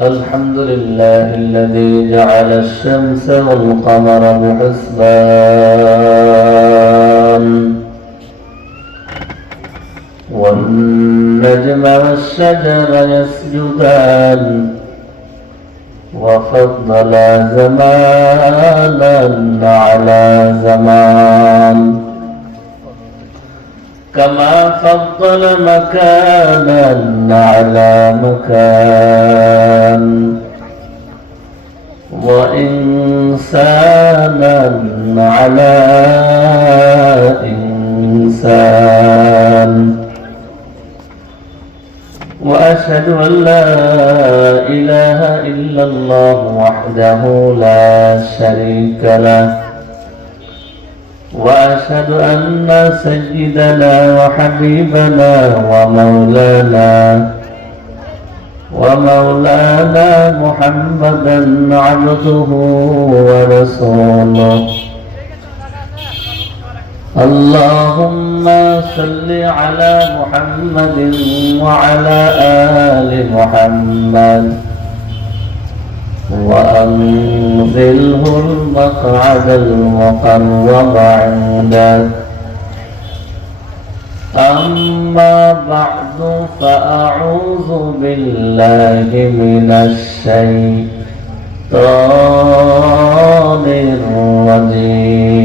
الحمد لله الذي جعل الشمس والقمر بحسبان والنجم والشجر يسجدان وفضل زمانا على زمان كما فضل مكانا على مكان وإنسانا على إنسان وأشهد أن لا إله إلا الله وحده لا شريك له وأشهد أن سيدنا وحبيبنا ومولانا محمدا عبده ورسوله اللهم صل على محمد وعلى آل محمد وأنزله المقعد المقرب عندك أما بعد فأعوذ بالله من الشيطان الرجيم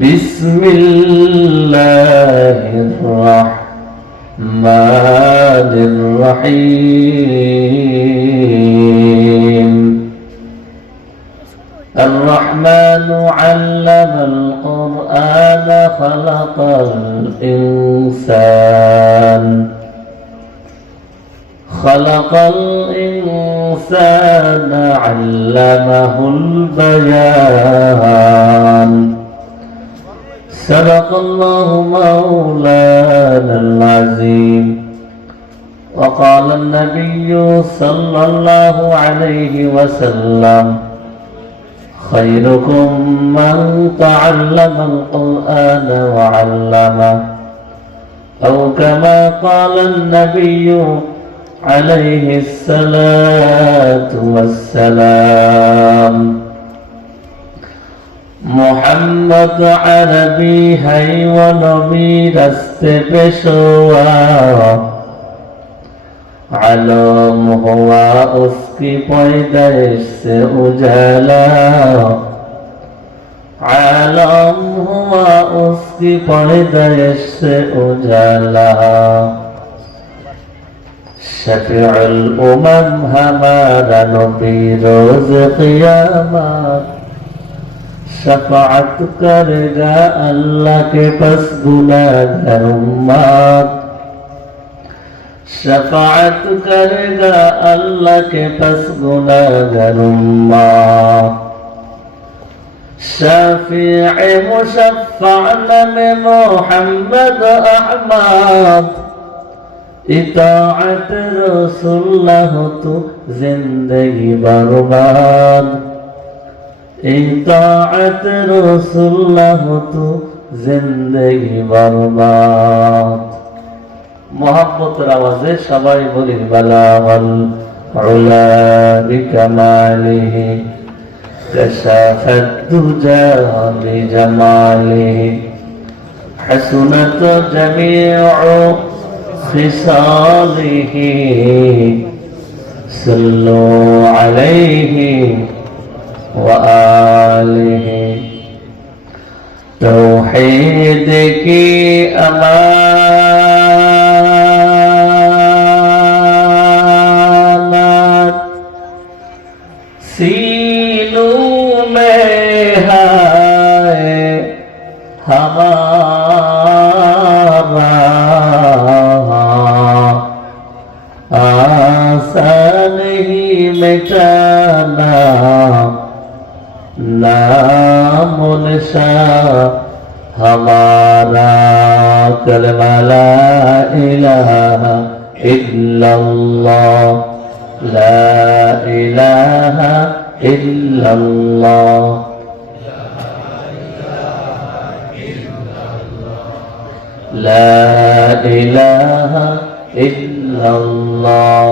بسم الله الرحمن الرحيم الرحمن علم القرآن خلق الإنسان علمه البيان صدق الله مولانا العظيم وقال النبي صلى الله عليه وسلم خيركم من تعلم القرآن وعلمه أو كما قال النبي عليه الصلاة والسلام मोहम्मद अरबी है वो नबी रस्ते पे सोआ आलम हुआ उसकी पैदाइश से उजाला आलम हुआ उसकी पैदाइश से उजाला शफीउल उमम हमारा नबी रोज क़ियामत शफाअत करेगा अल्लाह के पास गुनाहगार उम्मत शफाअत करेगा अल्लाह के पास गुनाहगार उम्मत शफीए मुशफ़्फ़अ में मोहम्मद अहमद इताअत रसूलुल्लाह तो जिंदगी बर्बाद इताअत रसूलुल्लाह तो जिंदगी बर्बाद मोहब्बतेर आवाज़े सबाई बोली बलागल उला बिकमालिहि कशाफत दुजा बिजमालिहि हसनत जमीउ खिसालिहि सल्लु अलैहि वआलिह तौहीद की अमानत सीनों में है हमारा आसान ही मिटाना नाम निशान हमारा कलमा ला इलाहा इल्लल्लाह ला इलाहा इल्लल्लाह লা ইলাহা ইল্লাল্লাহ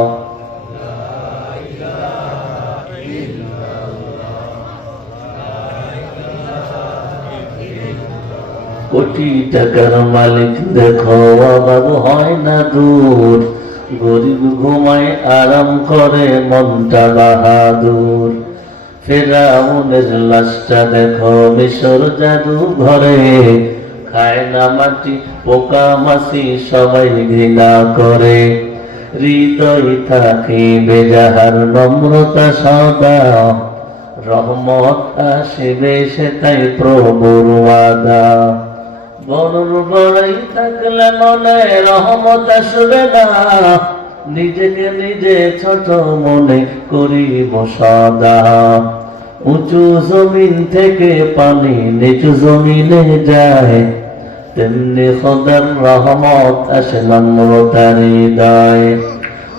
কোটি টাকার মালিক দেখো অভাব হয় না দূর, গরিব ঘুমায় আরাম করে মনটা বাহাদুর। ফেরাউনের লাশটা দেখো মিশর জাদু ঘরে, খায় না মাটি পোকা মাছি সবাই ঘৃণা করে। হৃদয় থাকি বেজাহার নম্রতা সদা, রহমত আসিবে সে তাই প্রভুর ওয়াদা। বড়র বড়াই থাকলে মনে রহমত আসবে না, নিজেকে নিজে ছোট মনে করিব সদা। উঁচু জমিন থেকে পানি নিচু জমিনে যায়, তেমনি খোদার রহমত আসে নম্রতার হৃদয়।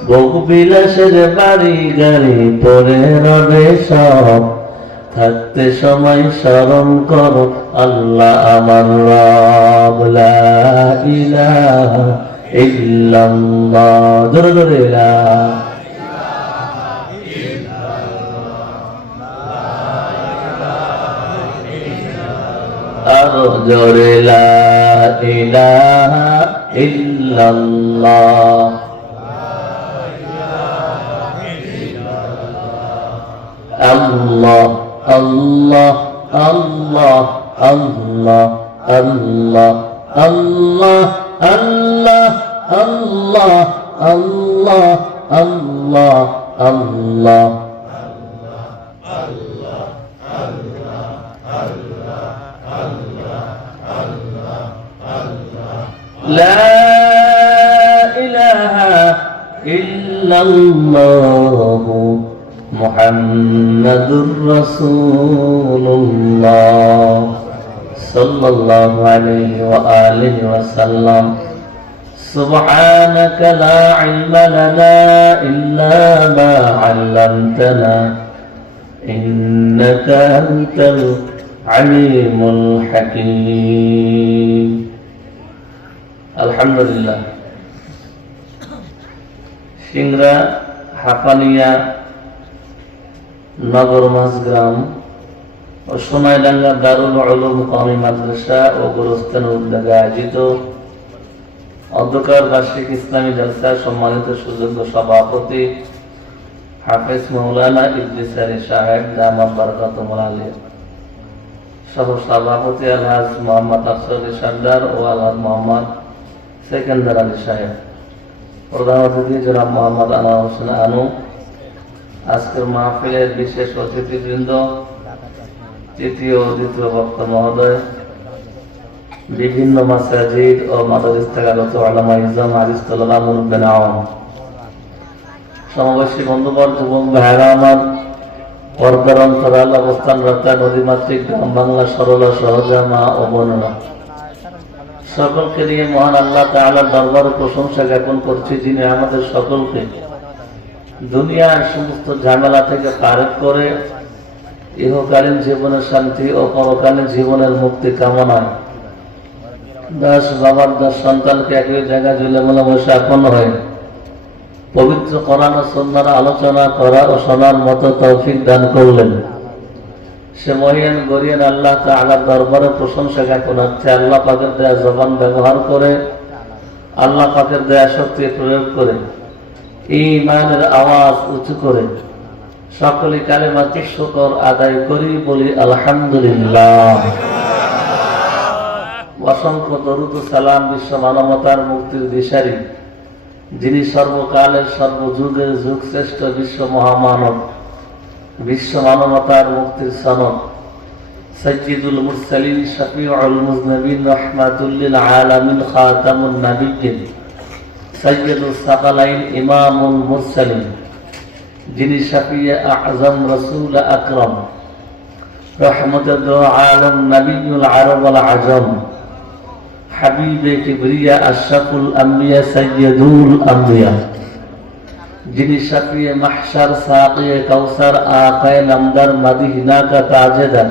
ভোগ বিলাসের বাড়ি গাড়ি পরে রবে সব, থাকতে সময় স্মরণ করো আল্লাহ আমার রব। লা ইলাহা ইল্লাল্লাহ, জোরে জোরে লা আরো জোরে লা ইলাহা ইল্লাল্লাহ। আল্লাহ আল্লাহ আল্লাহ আল্লাহ আল্লাহ আল্লাহ আল্লাহ আল্লাহ আল্লাহ আল্লাহ আল্লাহ। লা ইলাহা ইল্লাল্লাহু মুহাম্মাদুর রাসূলুল্লাহ সাল্লাল্লাহু আলাইহি ওয়া আলিহি ওয়া সাল্লাম। সুবহানাকা লা ইলমা লানা ইল্লা মা 'আল্লামতানা ইন্নাকা আনতাল আলিমুল হাকীম। আলহামদুলিল্লাহ। সিংড়া হাফানিয়া নগর মাঝগ্রাম ও সোনাইডাঙ্গা দারুল উলুম কওমি মাদ্রাসা ও গুরুস্থান উদ্যোগে আয়োজিত অধ্যকার বার্ষিক ইসলামী জলসা সম্মানিত সুযোগ্য সভাপতি হাফেজ মাওলানা ইদ্রিস আলী সাহেব দামাত বারাকাতুহুল আলিয়া, সহ সভাপতি আলহাজ মোহাম্মদ আফসর আলী সরদার ও আলহাজ মোহাম্মদ সেকেন্দার আলী সাহেব, প্রধান অতিথি জনাব মোহাম্মদ আনোয়ার হোসেন আনু, আজকের মাহফিলের বিশেষ অতিথিবৃন্দ, তৃতীয় ও দ্বিতীয় বক্তা মহোদয়, বিভিন্ন মাসাজিদ ও মাদারিস থেকে আগত উলামা ইজম, আলিস তালাবা, মুরব্বিন আওয়াম, সমাবেশী বন্ধুবর্গ, যুবক ভাইরা আমার, পর্দার অন্তরাল অবস্থানরত নদীমাতৃক গ্রাম বাংলা সরলা সহজা মা ও বোনেরা, সকলকে নিয়ে মহান আল্লাহ তাআলার দরবারে প্রশংসা জ্ঞাপন করছি, যিনি আমাদের সকলকে দুনিয়ার সমস্ত ঝামেলা থেকে পারেক করে ইহকালীন জীবনের শান্তি ও পরকালীন জীবনের মুক্তি কামনায় দাস বাবার দাস সন্তানকে একই জায়গায় ঝুলেমেলে বসে আপন হয়ে পবিত্র কোরআন ও সুন্নাহর আলোচনা করা ও শোনার মতো তৌফিক দান করলেন। সে মহিয়ান গরিয়ান আল্লাহ তাআলার দরবারে প্রশংসা জ্ঞাপন হচ্ছে। আল্লাহ পাকের দেয়া জবান ব্যবহার করে, আল্লাহ পাকের দেয়া শক্তি প্রয়োগ করে, ঈমানের আওয়াজ উঁচু করে সকলে কালেমাতে শুকর আদায় করি, বলি আলহামদুলিল্লাহ। অসংখ্য দরুদ ও সালাম বিশ্ব মানবতার মুক্তির দিশারি, যিনি সর্বকালের সর্বযুগের যুগ শ্রেষ্ঠ বিশ্ব মহামানব, বিশ্ব মানবতার মুক্তির সনদ, সাইয়্যিদুল মুরসালিন, শফিউল মুজনিবিন, রাহমাতুল লিল আলামিন, খাতামুন নাবিয়্যিন, সাইয়্যিদুস সাকালাইন, ইমামুল মুরসালিন, যিনি শফিয়ে আযম, রাসূল আকরাম, রহমতুল আলম, নবিয়ুল আরব ওয়াল আজম, হাবিবে কিবরিয়া, আশরাফুল আম্বিয়া, সাইয়্যিদুল আম্বিয়া, যিনি শফিয়ে মাহশর, সাকিয়ে কাউসার, আকায়ে নামদার, মদিনা কা তাজেদার,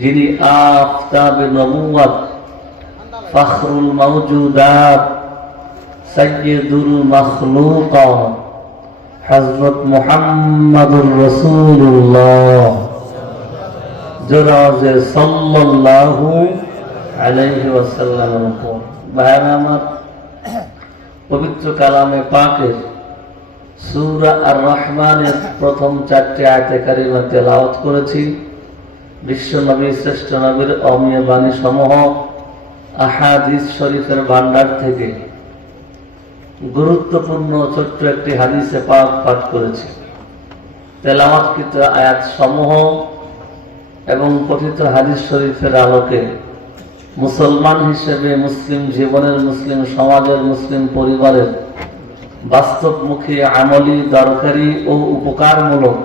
যিনি আফতাবে নবুওয়াত, ফখরুল মাওজুদাত, সাইয়্যিদুল মাখলুকাত, হযরত মুহাম্মাদুর রাসূলুল্লাহ জোরাজে সাল্লাল্লাহু আলাইহি ওয়াসাল্লামের উপর। ভাইরা আমার, পবিত্র কালামে পাকের সূরা আর-রহমানের প্রথম 4টি আয়াতে কারিমা তেলাওয়াত করেছি। বিশ্ব নবী, শ্রেষ্ঠ নবীর অমীয় বাণী সমূহ আহাদিস শরীফের ভান্ডার থেকে গুরুত্বপূর্ণ ছোট্ট একটি হাদিসে পাক পাঠ করেছি। তেলাওয়াতকৃত আয়াত সমূহ এবং পঠিত হাদিস শরীফের আলোকে মুসলমান হিসেবে, মুসলিম জীবনের, মুসলিম সমাজের, মুসলিম পরিবারের বাস্তবমুখী, আমলি, দরকারি ও উপকারমূলক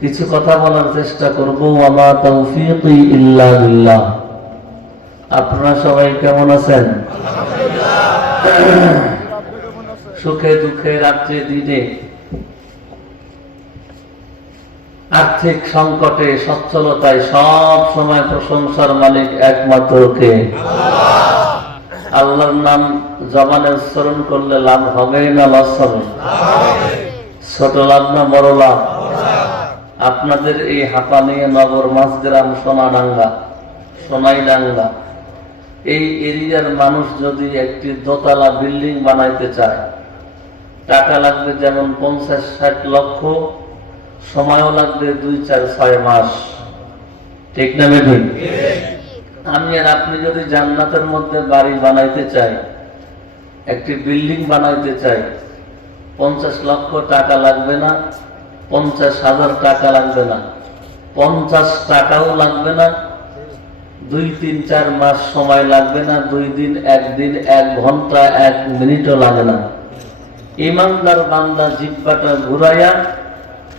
কিছু কথা বলার চেষ্টা করব। ওয়া তাওফীকি ইল্লা বিল্লাহ। আপনারা সবাই কেমন আছেন? সুখে দুঃখে, রাত্রে দিনে, আর্থিক সংকটে, সচ্ছলতায় সব সময় প্রশংসার মালিক একমাত্র কে? আল্লাহর নাম জবানে উচ্চারণ করলে লাভ হবে না লস হবে? ছোট লাভ না বড় লাভ? আপনাদের এই হাঁপানিয়া নগর মাঝগ্রাম সোনাইডাঙ্গা এই এরিয়ার মানুষ যদি একটি দোতলা বিল্ডিং বানাইতে চায়, টাকা লাগবে যেমন 50-60 লক্ষ, সময়ও লাগবে 2-4-6 মাস। ঠিক না বেঠিক? আমি আর আপনি যদি জান্নাতের মধ্যে বাড়ি বানাইতে চাই, একটি বিল্ডিং বানাইতে চাই, 50 লক্ষ টাকা লাগবে না, 50,000 টাকা লাগবে না, 50 টাকাও লাগবে না, 2-3-4 মাস সময় লাগবে না, 2 দিন, 1 দিন, 1 ঘন্টা, 1 মিনিটও লাগে না। ইমানদার বান্দা জিহ্বাটা ঘুরাইয়া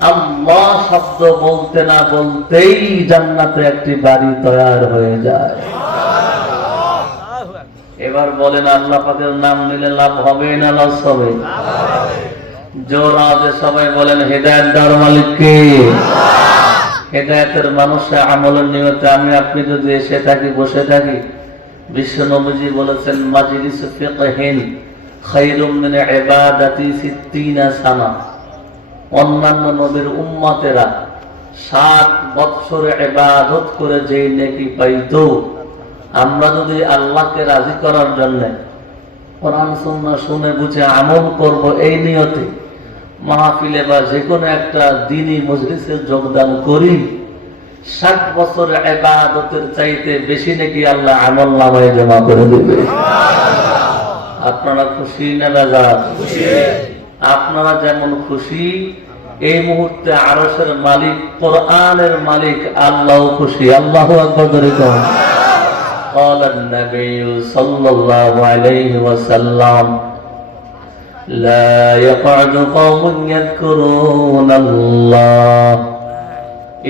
আল্লাহ শব্দ বলতে না বলতেই জান্নাতে একটি বাড়ি তৈরি হয়ে যায়। এবার বলেন, আল্লাহ পাকের নাম নিলে লাভ হবে না লস হবে? জোরাজে সবাই বলেন, হেদায়েত দেওয়ার মালিক কে? হেদায়েতের মানুষে আমলের নিয়তে আমি আপনি যদি এসে থাকি, বসে থাকি, বিশ্ব নবীজি বলেছেন, মাজলিস ফিকহিন খায়রুম মিন ইবাদাতি 60 সানা। অন্যান্য নবীর উম্মতেরা 60 বৎসর ইবাদত করে যে নেকি পাইতো, আমরা যদি আল্লাহকে রাজি করার জন্য কোরআন সুন্নাহ শুনে বুঝে আমল করব এই নিয়তে মাহফিলে বা যে কোনো একটা দ্বীনি মজলিসে যোগদান করি, 60 বছর ইবাদতের চাইতে বেশি নাকি আল্লাহ আমল নামায় জমা করে দেবে। আপনারা খুশি না বেজার? আপনারা যেমন খুশি, এই মুহূর্তে আরশের মালিক, কোরআনের মালিক আল্লাহ খুশি। আল্লাহু আকবার করে কোন। قال النبي صلى الله عليه وسلم لا يقعد قوم يذكرون الله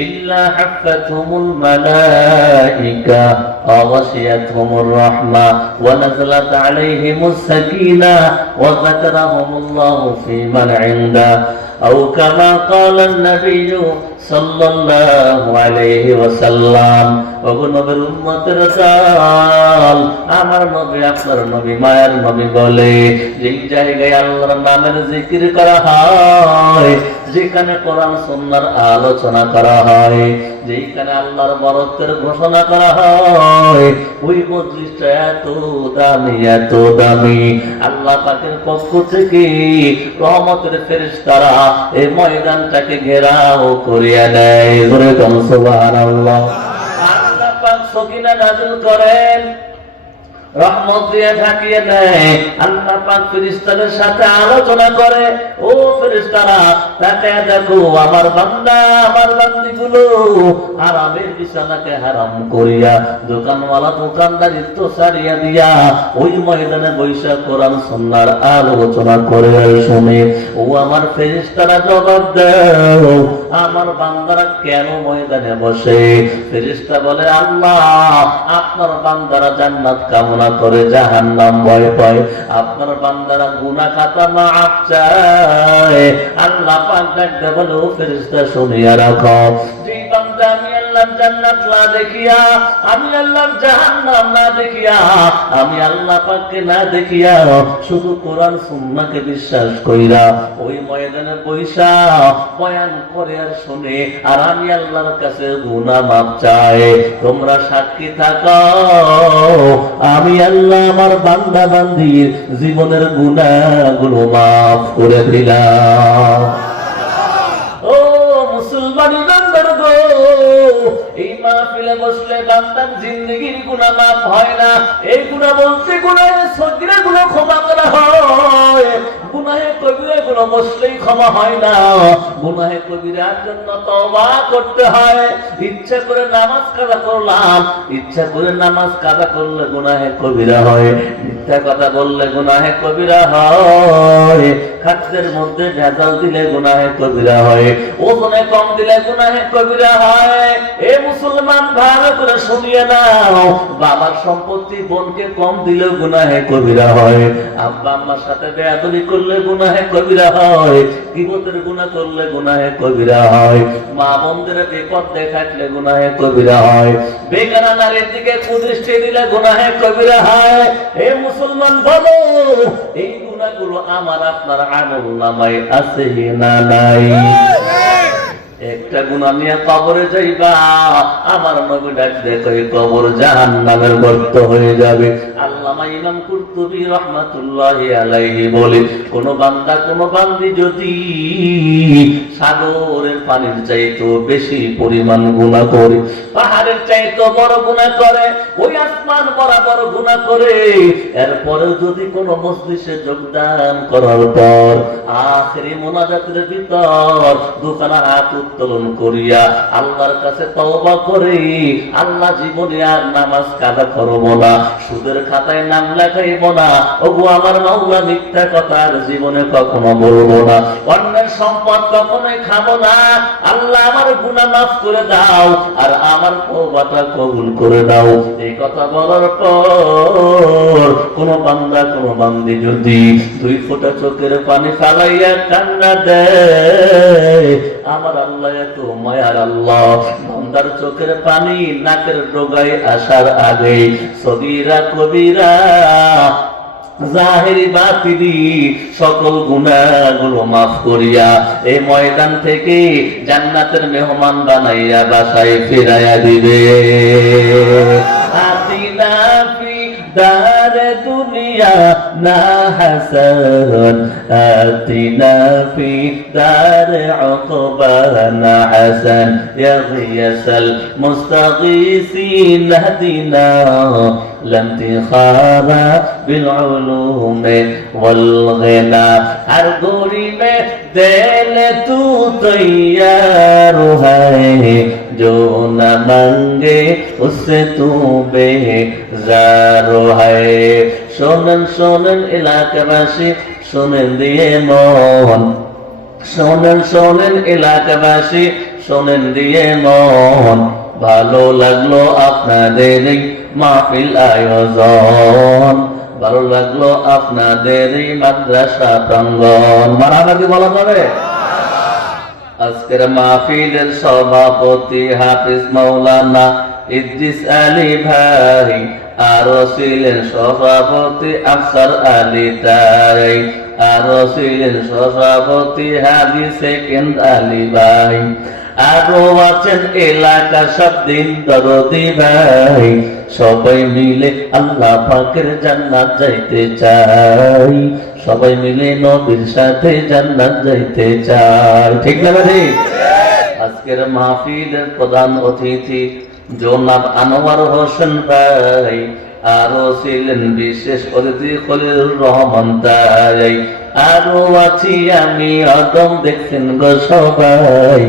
إلا حفتهم الملائكة وغشيتهم الرحمة ونزلت عليهم السكينة وذكرهم الله في من عنده أو كما قال النبي সাল্লাল্লাহু আলাইহি ওয়াসাল্লাম। ওগো নবীর উম্মতের দল, আমার নবী, আপনার নবী, মায়ের নবী বলে, যেই জায়গায় আল্লাহর নামের জিকির করা হয়, যেখানে কোরআন সুন্নাহর আলোচনা করা হয়, যেখানে আল্লাহর বরত্বের ঘোষণা করা হয়, ওই মজলিসটা এত দামি, এত দামি, আল্লাহ পাকের পক্ষ থেকে রহমতের ফেরেশতারা এই ময়দানটাকে ঘেরাও করিয়া নেয়। জোরে কোন সুবহানাল্লাহ। আল্লাহ পাক সকিনা নাযিল করেন, রহমত দিয়ে ঢাকিয়ে দেয়। আল্লাহ পাক ফেরেশতাদের সাথে আলোচনা করে, ও ফেরেশতারা তাকায় দেখো, আমার বান্দা, আমার বান্দিগুলো হারামের বিছানাকে হারাম করিয়া, দোকানওয়ালা দোকানদারিত্ব ছাড়িয়া দিয়া ওই ময়দানে বৈশা কোরআন সুন্নাহর আলোচনা করে শুনে, ও আমার ফেরেশতারা জবাব দাও, আমার বান্দারা কেন ময়দানে বসে? ফেরেশতা বলে, আল্লাহ, আপনার বান্দারা জান্নাত কামনা করে, জাহান্নাম ভয় পায়, আপনার বান্দারা গুনাহ খাতা মাফ চায়। আল্লাহ পাক ডাকতে বলে, ও ফেরেশতা শুনিয়া রাখো, যে বান্দা আমি আল্লাহ আল্লাহর জান্নাত না দেখিয়া, আমি আল্লাহর জাহান্নাম না দেখিয়া, আমি আল্লাহ পাককে না দেখিয়া শুধু কোরআন সুন্নাহকে বিশ্বাস কইরা ওই ময়দানে বইসা বয়ান করে আর শুনে আর আমি আল্লাহর কাছে গুনাহ মাফ চাই, তোমরা সাক্ষী থাকো আমি আল্লাহ আমার বান্দা বান্দির জীবনের গুনাহগুলো মাফ করে দিলাম। ও মুসলমানি বান্দার গো, এই মাহফিলে বসলে বান্দার জিন্দেগির গুনাহ মাফ হয় না। এই গুনাহ বলতে গুনাহে সগীরা গুনাহ ক্ষমা করা হয়, গুনাহে কবিরা গুনাহ বসলেই ক্ষমা হয় না। গুনাহে কবিরার জন্য তওবা করতে হয়। ইচ্ছা করে নামাজ কাজা করলাম, ইচ্ছা করে নামাজ কাজা করলে গুনাহে কবিরা হয়, মিথ্যা কথা বললে গুনাহে কবিরা হয়, খাদ্যের মধ্যে ভেজাল দিলে গুনাহে কবিরা হয়, ওজনে কম দিলে গুনাহে কবিরা হয়। এ মুসলমান ভালো করে শুনিয়ে নাও, বাবার সম্পত্তি বোনকে কম দিলেও গুনাহে কবিরা হয়, আব্বা আম্মার সাথে বেয়াদবি করলে গুনাহে কবিরা হয়, গীবতের গুনাহ করলে গুনাহে কবিরা হয়, মা বোনদের বিপদ দেখাইলে গুনাহে কবিরা হয়, বেগানা নারীর দিকে কুদৃষ্টি দিলে গুনাহে কবিরা হয়। এ মুসলমান বলো, এই গুনাহগুলো আমার আপনার আমলনামায় আছে না নাই? একটা গুনাহ নিয়ে কবরে যাইবা, আমার নবী ডাক দেখো এই কবর জাহান্নামের গর্ত হয়ে যাবে। আল্লামা ইমাম কুরতুবী রাহমাতুল্লাহি আলাইহি বলে, কোন বান্দা কোন বান্দি যদি সাগরের পানির চাইতে বেশি পরিমাণ গুনাহ করে, পাহাড়ের চাইতে বড় গুনাহ করে, ওই আসমান বরাবর গুনাহ করে, এরপরেও যদি কোন মজলিসে যোগদান করার পর আখিরি মুনাজাতের ভিতর দুখানা হাত উত্তোলন করিয়া আল্লাহর কাছে তওবা করে, আল্লাহ জীবনে আর নামাজ কাজা করব না, সুদের খাতায় নাম লেখাইব না, ওগো আমার মাওলা মিথ্যা কথা আর জীবনে কখনো বলবো না, অন্যের সম্পদ কখনোই খাবো না, আল্লাহ আমার গুনাহ মাফ করে দাও আর আমার তওবাটা কবুল করে দাও। এই কথা বলার পর কোন বান্দা কোন বান্দি যদি 2 ফোঁটা চোখের পানি ফালাইয়া কান্না দেয়, আমার আল্লাহ এত মায়ার আল্লাহ, বান্দার চোখের পানি নাকের ডগায় আসার আগে সগীরা কবিরা জাহিরি বাতিলি সকল গুনাহগুলো মাফ করিয়া এই ময়দান থেকে জান্নাতের মেহমান বানাইয়া বাসায় ফিরাইয়া দিবে। আতিনা ফি দার দুনিয়া না হাসান, আতিনা ফি দার উকবা না হাসান, ইয়া গিয়াসাল মুস্তাগীসিন হাদিনা लंतिखारा बिलउलूम वलगना, हर गोरी में दिल तू तैयार है, जो न मांगे उससे तू बेजार है। শোনেন শোনেন এলাকাবাসী, শোনেন দিয়ে মন, শোনেন শোনেন এলাকাবাসী, শোনেন দিয়ে মন, ভালো লাগলো আপনাদের এই মাহফিল আয়োজন, ভালো লাগলো আপনাদের এই মাদ্রাসা প্রাঙ্গণ। মারামারি বলা যাবে? আজকের মাহফিলের সভাপতি হাফিজ মাওলানা ইদ্রিস আলী ভাই, আরো ছিলেন সভাপতি আফসার আলী তাই, আরো ছিলেন সভাপতি হাজি সেকেন্ড আলী ভাই, আরো আছেন এলাকা সব দিন দরদি ভাই। সবাই মিলে আল্লাহ পাকের জান্নাত যাইতে চাই, সবাই মিলে নবীর সাথে জান্নাত যাইতে চাই, ঠিক না ভাই? আজকের মাহফিলের প্রধান অতিথি জনাব আনোয়ার হোসেন ভাই, আরো ছিলেন বিশেষ অতিথি খলিলুর রহমান তাই, আরো আছি আমি আদম, দেখছেন গো সবাই,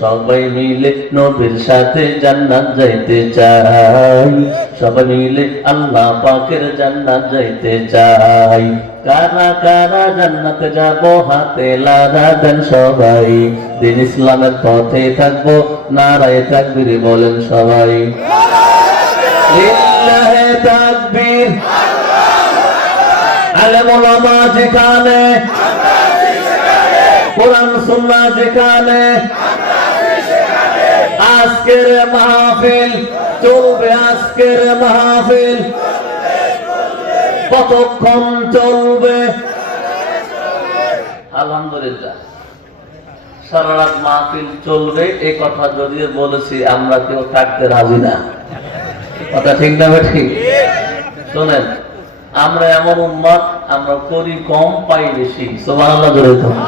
সবাই মিলে নবীর সাথে জান্নাত যাইতে চাই, সবাই মিলে আল্লাহ পাকের জান্নাত যাইতে চাই। কারা কারা জান্নাতে যাব হাতে লাগা দেন সবাই, দিন ইসলামের পথে থাকবো, নারায়ে তাকবীর বলেন সবাই, লিল্লাহি তাকবীর। আলেম ওলামা যেখানে, কোরআন সুন্নাহ যেখানে, আজকের মাহফিল চলবে, আজকের মাহফিল কতক্ষণ চলবে? আলহামদুলিল্লাহ, সারা রাত মাহফিল চলবে এই কথা যদিও বলেছি, আমরা কেউ থাকতে রাজি না। কথা ঠিক না ঠিক? শোনেন, আমরা এমন উম্মত, আমরা করি কম পাই বেশি। সুবহানাল্লাহ জোরে বলুন।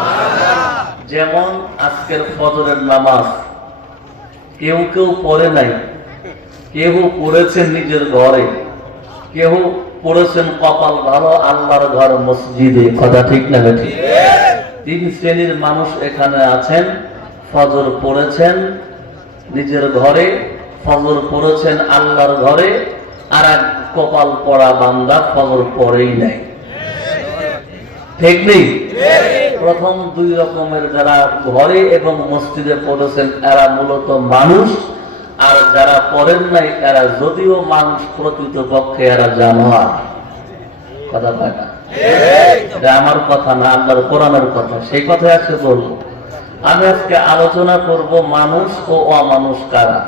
যেমন আজকের ফজরের নামাজ কেউ কেউ পড়ে নাই, কেউ পড়েছেন নিজের ঘরে, কেউ পড়েছেন কপাল ভালো আল্লাহর ঘর মসজিদে। কথা ঠিক না ঠিক? তিন শ্রেণীর মানুষ এখানে আছেন। ফজর পড়েছেন নিজের ঘরে, ফজর পড়েছেন আল্লাহর ঘরে, আর এক কপাল পড়া বান্দা ফজর পড়েই নাই। ঠিক নেই? প্রথম দুই রকমের যারা ঘরে এবং মসজিদে পড়েছেন এরা মূলত মানুষ, আর যারা পড়েন নাই এরা যদিও মানুষ, প্রকৃত পক্ষে এরা জানোয়ার। কথা পায় না? এটা আমার কথা না, আল্লাহর কোরআনের কথা। সেই কথাই আজকে বলবো। আমি আজকে আলোচনা করব মানুষ ও অমানুষ কারা,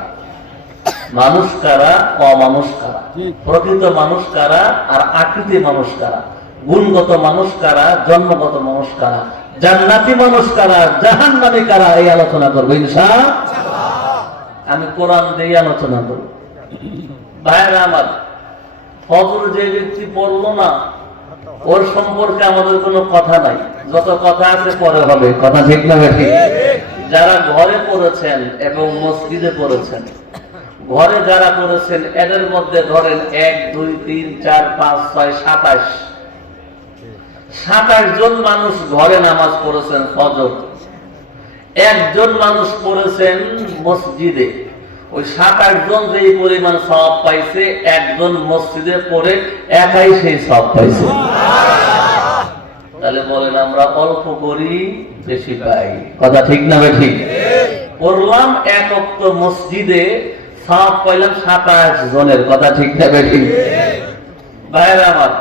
মানুষ কারা, অমানুষ কারা, প্রকৃত মানুষ কারা, আর আকৃতি মানুষ কারা, গুণগত মানুষ কারা, জন্মগত মানুষ কারা, জান্নাতি মানুষ কারা, জাহান্নামী কারা, এই আলোচনা করবো ইনশাআল্লাহ। আমি কোরআন দিয়ে আলোচনা করব। ভাইরা আমার, ফজর যে ব্যক্তি পড়লো না ওর সম্পর্কে আমাদের কোনো কথা নাই, যত কথা আছে পরে হবে। কথা ঠিক না ঠিক? যারা ঘরে পড়েছেন এবং মসজিদে পড়েছেন, ঘরে যারা পড়েছেন এদের মধ্যে ধরেন 1 2 3 4 5 6 27 জন মানুষ ঘরে নামাজ পড়েছেন ফজর, একজন মানুষ পড়েছেন মসজিদে। ওই 27 জন যেই পরিমাণ সওয়াব পাইছে, একজন মসজিদে পড়ে একাই সেই সওয়াব পাইছে। তাহলে বলেন আমরা অল্প করি বেশি পাই। কথা ঠিক না ঠিক? পড়লাম এক ওয়াক্ত মসজিদে, সওয়াব পাইলাম 27 জনের। কথা ঠিক না ঠিক? ভাইরা আমার,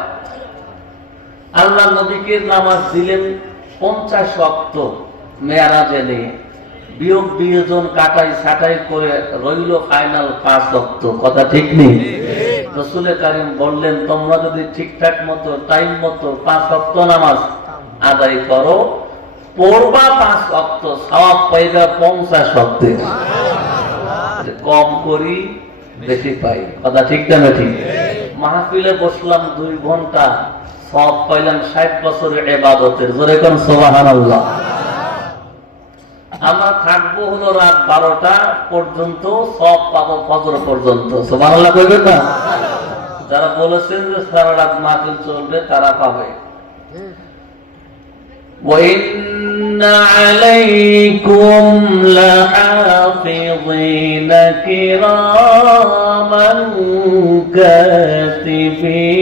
আল্লাহ নবীকে নামাজ দিলেন 50 ওয়াক্ত মেরাজে নিয়ে, বিয়োগ বিয়োজন কাটাই ছাটাই করে রইল ফাইনাল 5 ওয়াক্ত। কথা ঠিক নেই? রাসূল কারীম বললেন, তোমরা যদি ঠিকঠাক মতো টাইম মতো 5 ওয়াক্ত নামাজ আদায় করো, পড়বা 5 ওয়াক্ত, সওয়াব পাইবা 50 ওয়াক্তের। কম করি বেশি পাই। কথা ঠিক না ঠিক? মাহফিলে বসলাম 2 ঘন্টা, সওয়াব পাইলাম 60 বছরের ইবাদতের। জোরে কোন সুবহানাল্লাহ। আমরা থাকবো হলো রাত 12টা পর্যন্ত, সওয়াব পাবো ফজর পর্যন্ত। সুবহানাল্লাহ কইবেন না? যারা বলেছেন যে সারা রাত মাহফিল চলবে তারা পাবে। وَإِنَّ عَلَيْكُمْ لَحَافِظِينَ كِرَامًا كَاتِبِينَ।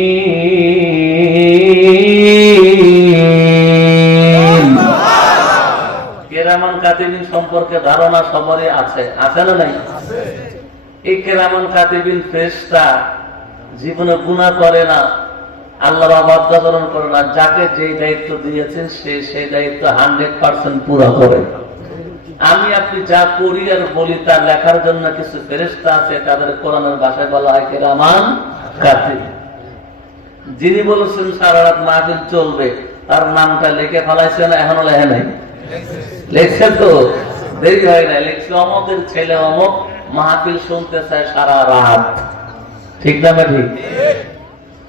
কিরামান কাতিবিন সম্পর্কে ধারণা সবারই আছে, আছে না নাই? এই কিরামান কাতিবিন ফেরেশতা জীবনে গুনাহ করে না, আল্লাহর অবাধ্যাচরণ করে না, যাকে যেই দায়িত্ব দিয়েছেন সে সেই দায়িত্ব 100% পুরো করে। আমি আপনি যা করি আর বলি তা লেখার জন্য কিছু ফেরেশতা আছে, তাদের কোরআনের ভাষায় বলা হয় কিরামান কাতিব। যিনি বলেছেন সারা রাত মাহফিল চলবে, তার নামটা লিখে ফেলাইছে না? এখনো লেখে নাই? লিখছে তো, দেরি হয় না। লিখছে অমকের ছেলে অমক মাহফিল শুনতে চায় সারা রাত। ঠিক না ঠিক?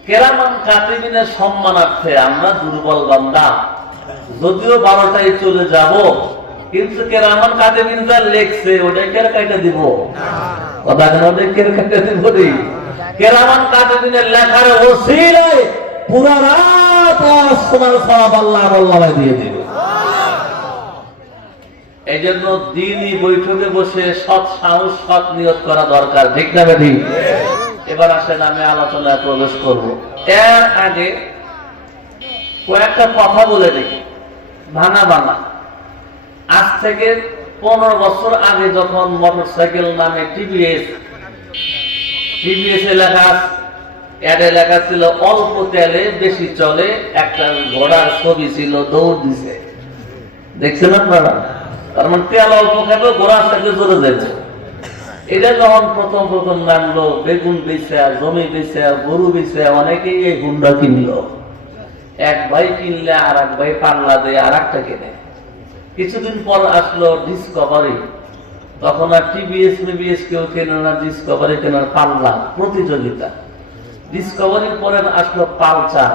কিরামান কাতিবিনের সম্মানার্থে আমরা দুর্বল বান্দা, যদিও 12টায় চলে যাব, কিন্তু কিরামান কাতিবিন যা লেখছে ওটাই কেন কাইটা দিব? কথা কেন ওটাই কেন কাইটা দিব? কিরামান কাতিবিনের লেখার ওসিলায় পুরা রাত আসমানের সওয়াব আল্লাহ আল্লাহ দিয়ে দিবে। এই জন্য দিনই বৈঠকে বসে সৎ সাহস, সৎ নিয়ত করা দরকার। ঠিক না ঠিক? এবার আসেন আমি আলোচনায় প্রবেশ করব। এর আগে কয়েকটা কথা বলে দেখি, ভাঙা ভাঙা। আজ থেকে 15 বছর আগে যখন মোটরসাইকেল নামে টিভিএস লেখা, অ্যাডে লেখা ছিল অল্প তেলে বেশি চলে, একটা ঘোড়ার ছবি ছিল, দৌড় দিছে। দেখছেন আপনারা? তার মানে তেল অল্প খাবে, ঘোড়ার সাথে জোরে যাবে। এটা যখন প্রথম প্রথম নামলো, বেগুন বেচে, জমি বেচে, গরু বেচে অনেকেই এই হুন্ডা কিনলো। এক ভাই কিনলে আর এক ভাই পাল্লা দিয়ে আর একটা কেনে। কিছুদিন পর আসলো ডিসকভারি, তখন আর টিভিএস মিবিএস কেউ কেনে না, ডিসকভারি কেনার পাল্লা প্রতিযোগিতা। ডিসকভারির পরে আসলো পালচার,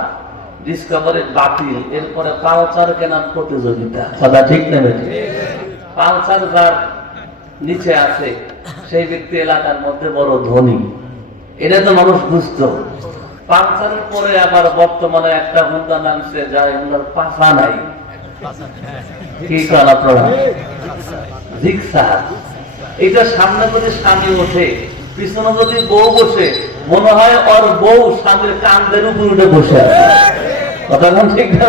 ডিসকভারি বাতিল, এরপরে পালচার কেনার প্রতিযোগিতা। কথা ঠিক নেবে? পালচার যার নিচে আছে সেই ব্যক্তি এলাকার মধ্যে বড় ধনী, এটা তো মানুষ বুঝতো। পালচারের পরে আবার বর্তমানে একটা হুন্ডা নামছে, যা হুন্ডার পাশা নাই। কি করা আপনারা? রিক্সা। এটা সামনে যদি স্বামী ওঠে, পিছনে যদি বউ বসে, মনে হয় ওর বউ স্বামীর কান্দের উপর উঠে বসে আছে। কথা ঠিক না?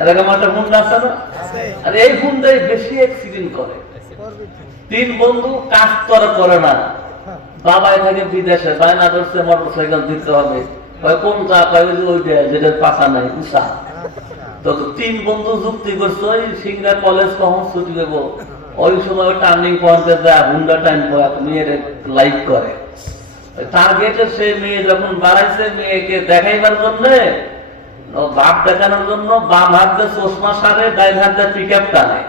এরকম একটা হুন্ডা আছে না? আর এই হুন্ডাই বেশি অ্যাক্সিডেন্ট করে। তিন বন্ধু কাজ করে না, বাবাই থাকে বিদেশে, বায়না ধরছে মোটরসাইকেল দিতে হবে। কোন চা পাই? ওইটা যেটার পাশা নাই, উষা। তো তিন বন্ধু যুক্তি করছে, ওই সিংড়া কলেজ কখন ছুটি দেবো, ওই সময় টার্নিং পয়েন্টে যায় হুন্ডা টাইম মেয়ের লাইক করে। টার্গেটে সে মেয়ে যখন বাড়াইছে, মেয়েকে দেখাইবার জন্য, বাপ দেখানোর জন্য বাম হাত দিয়ে চশমা সারে, ডাইন হাত দিয়ে পিক আপ টানে।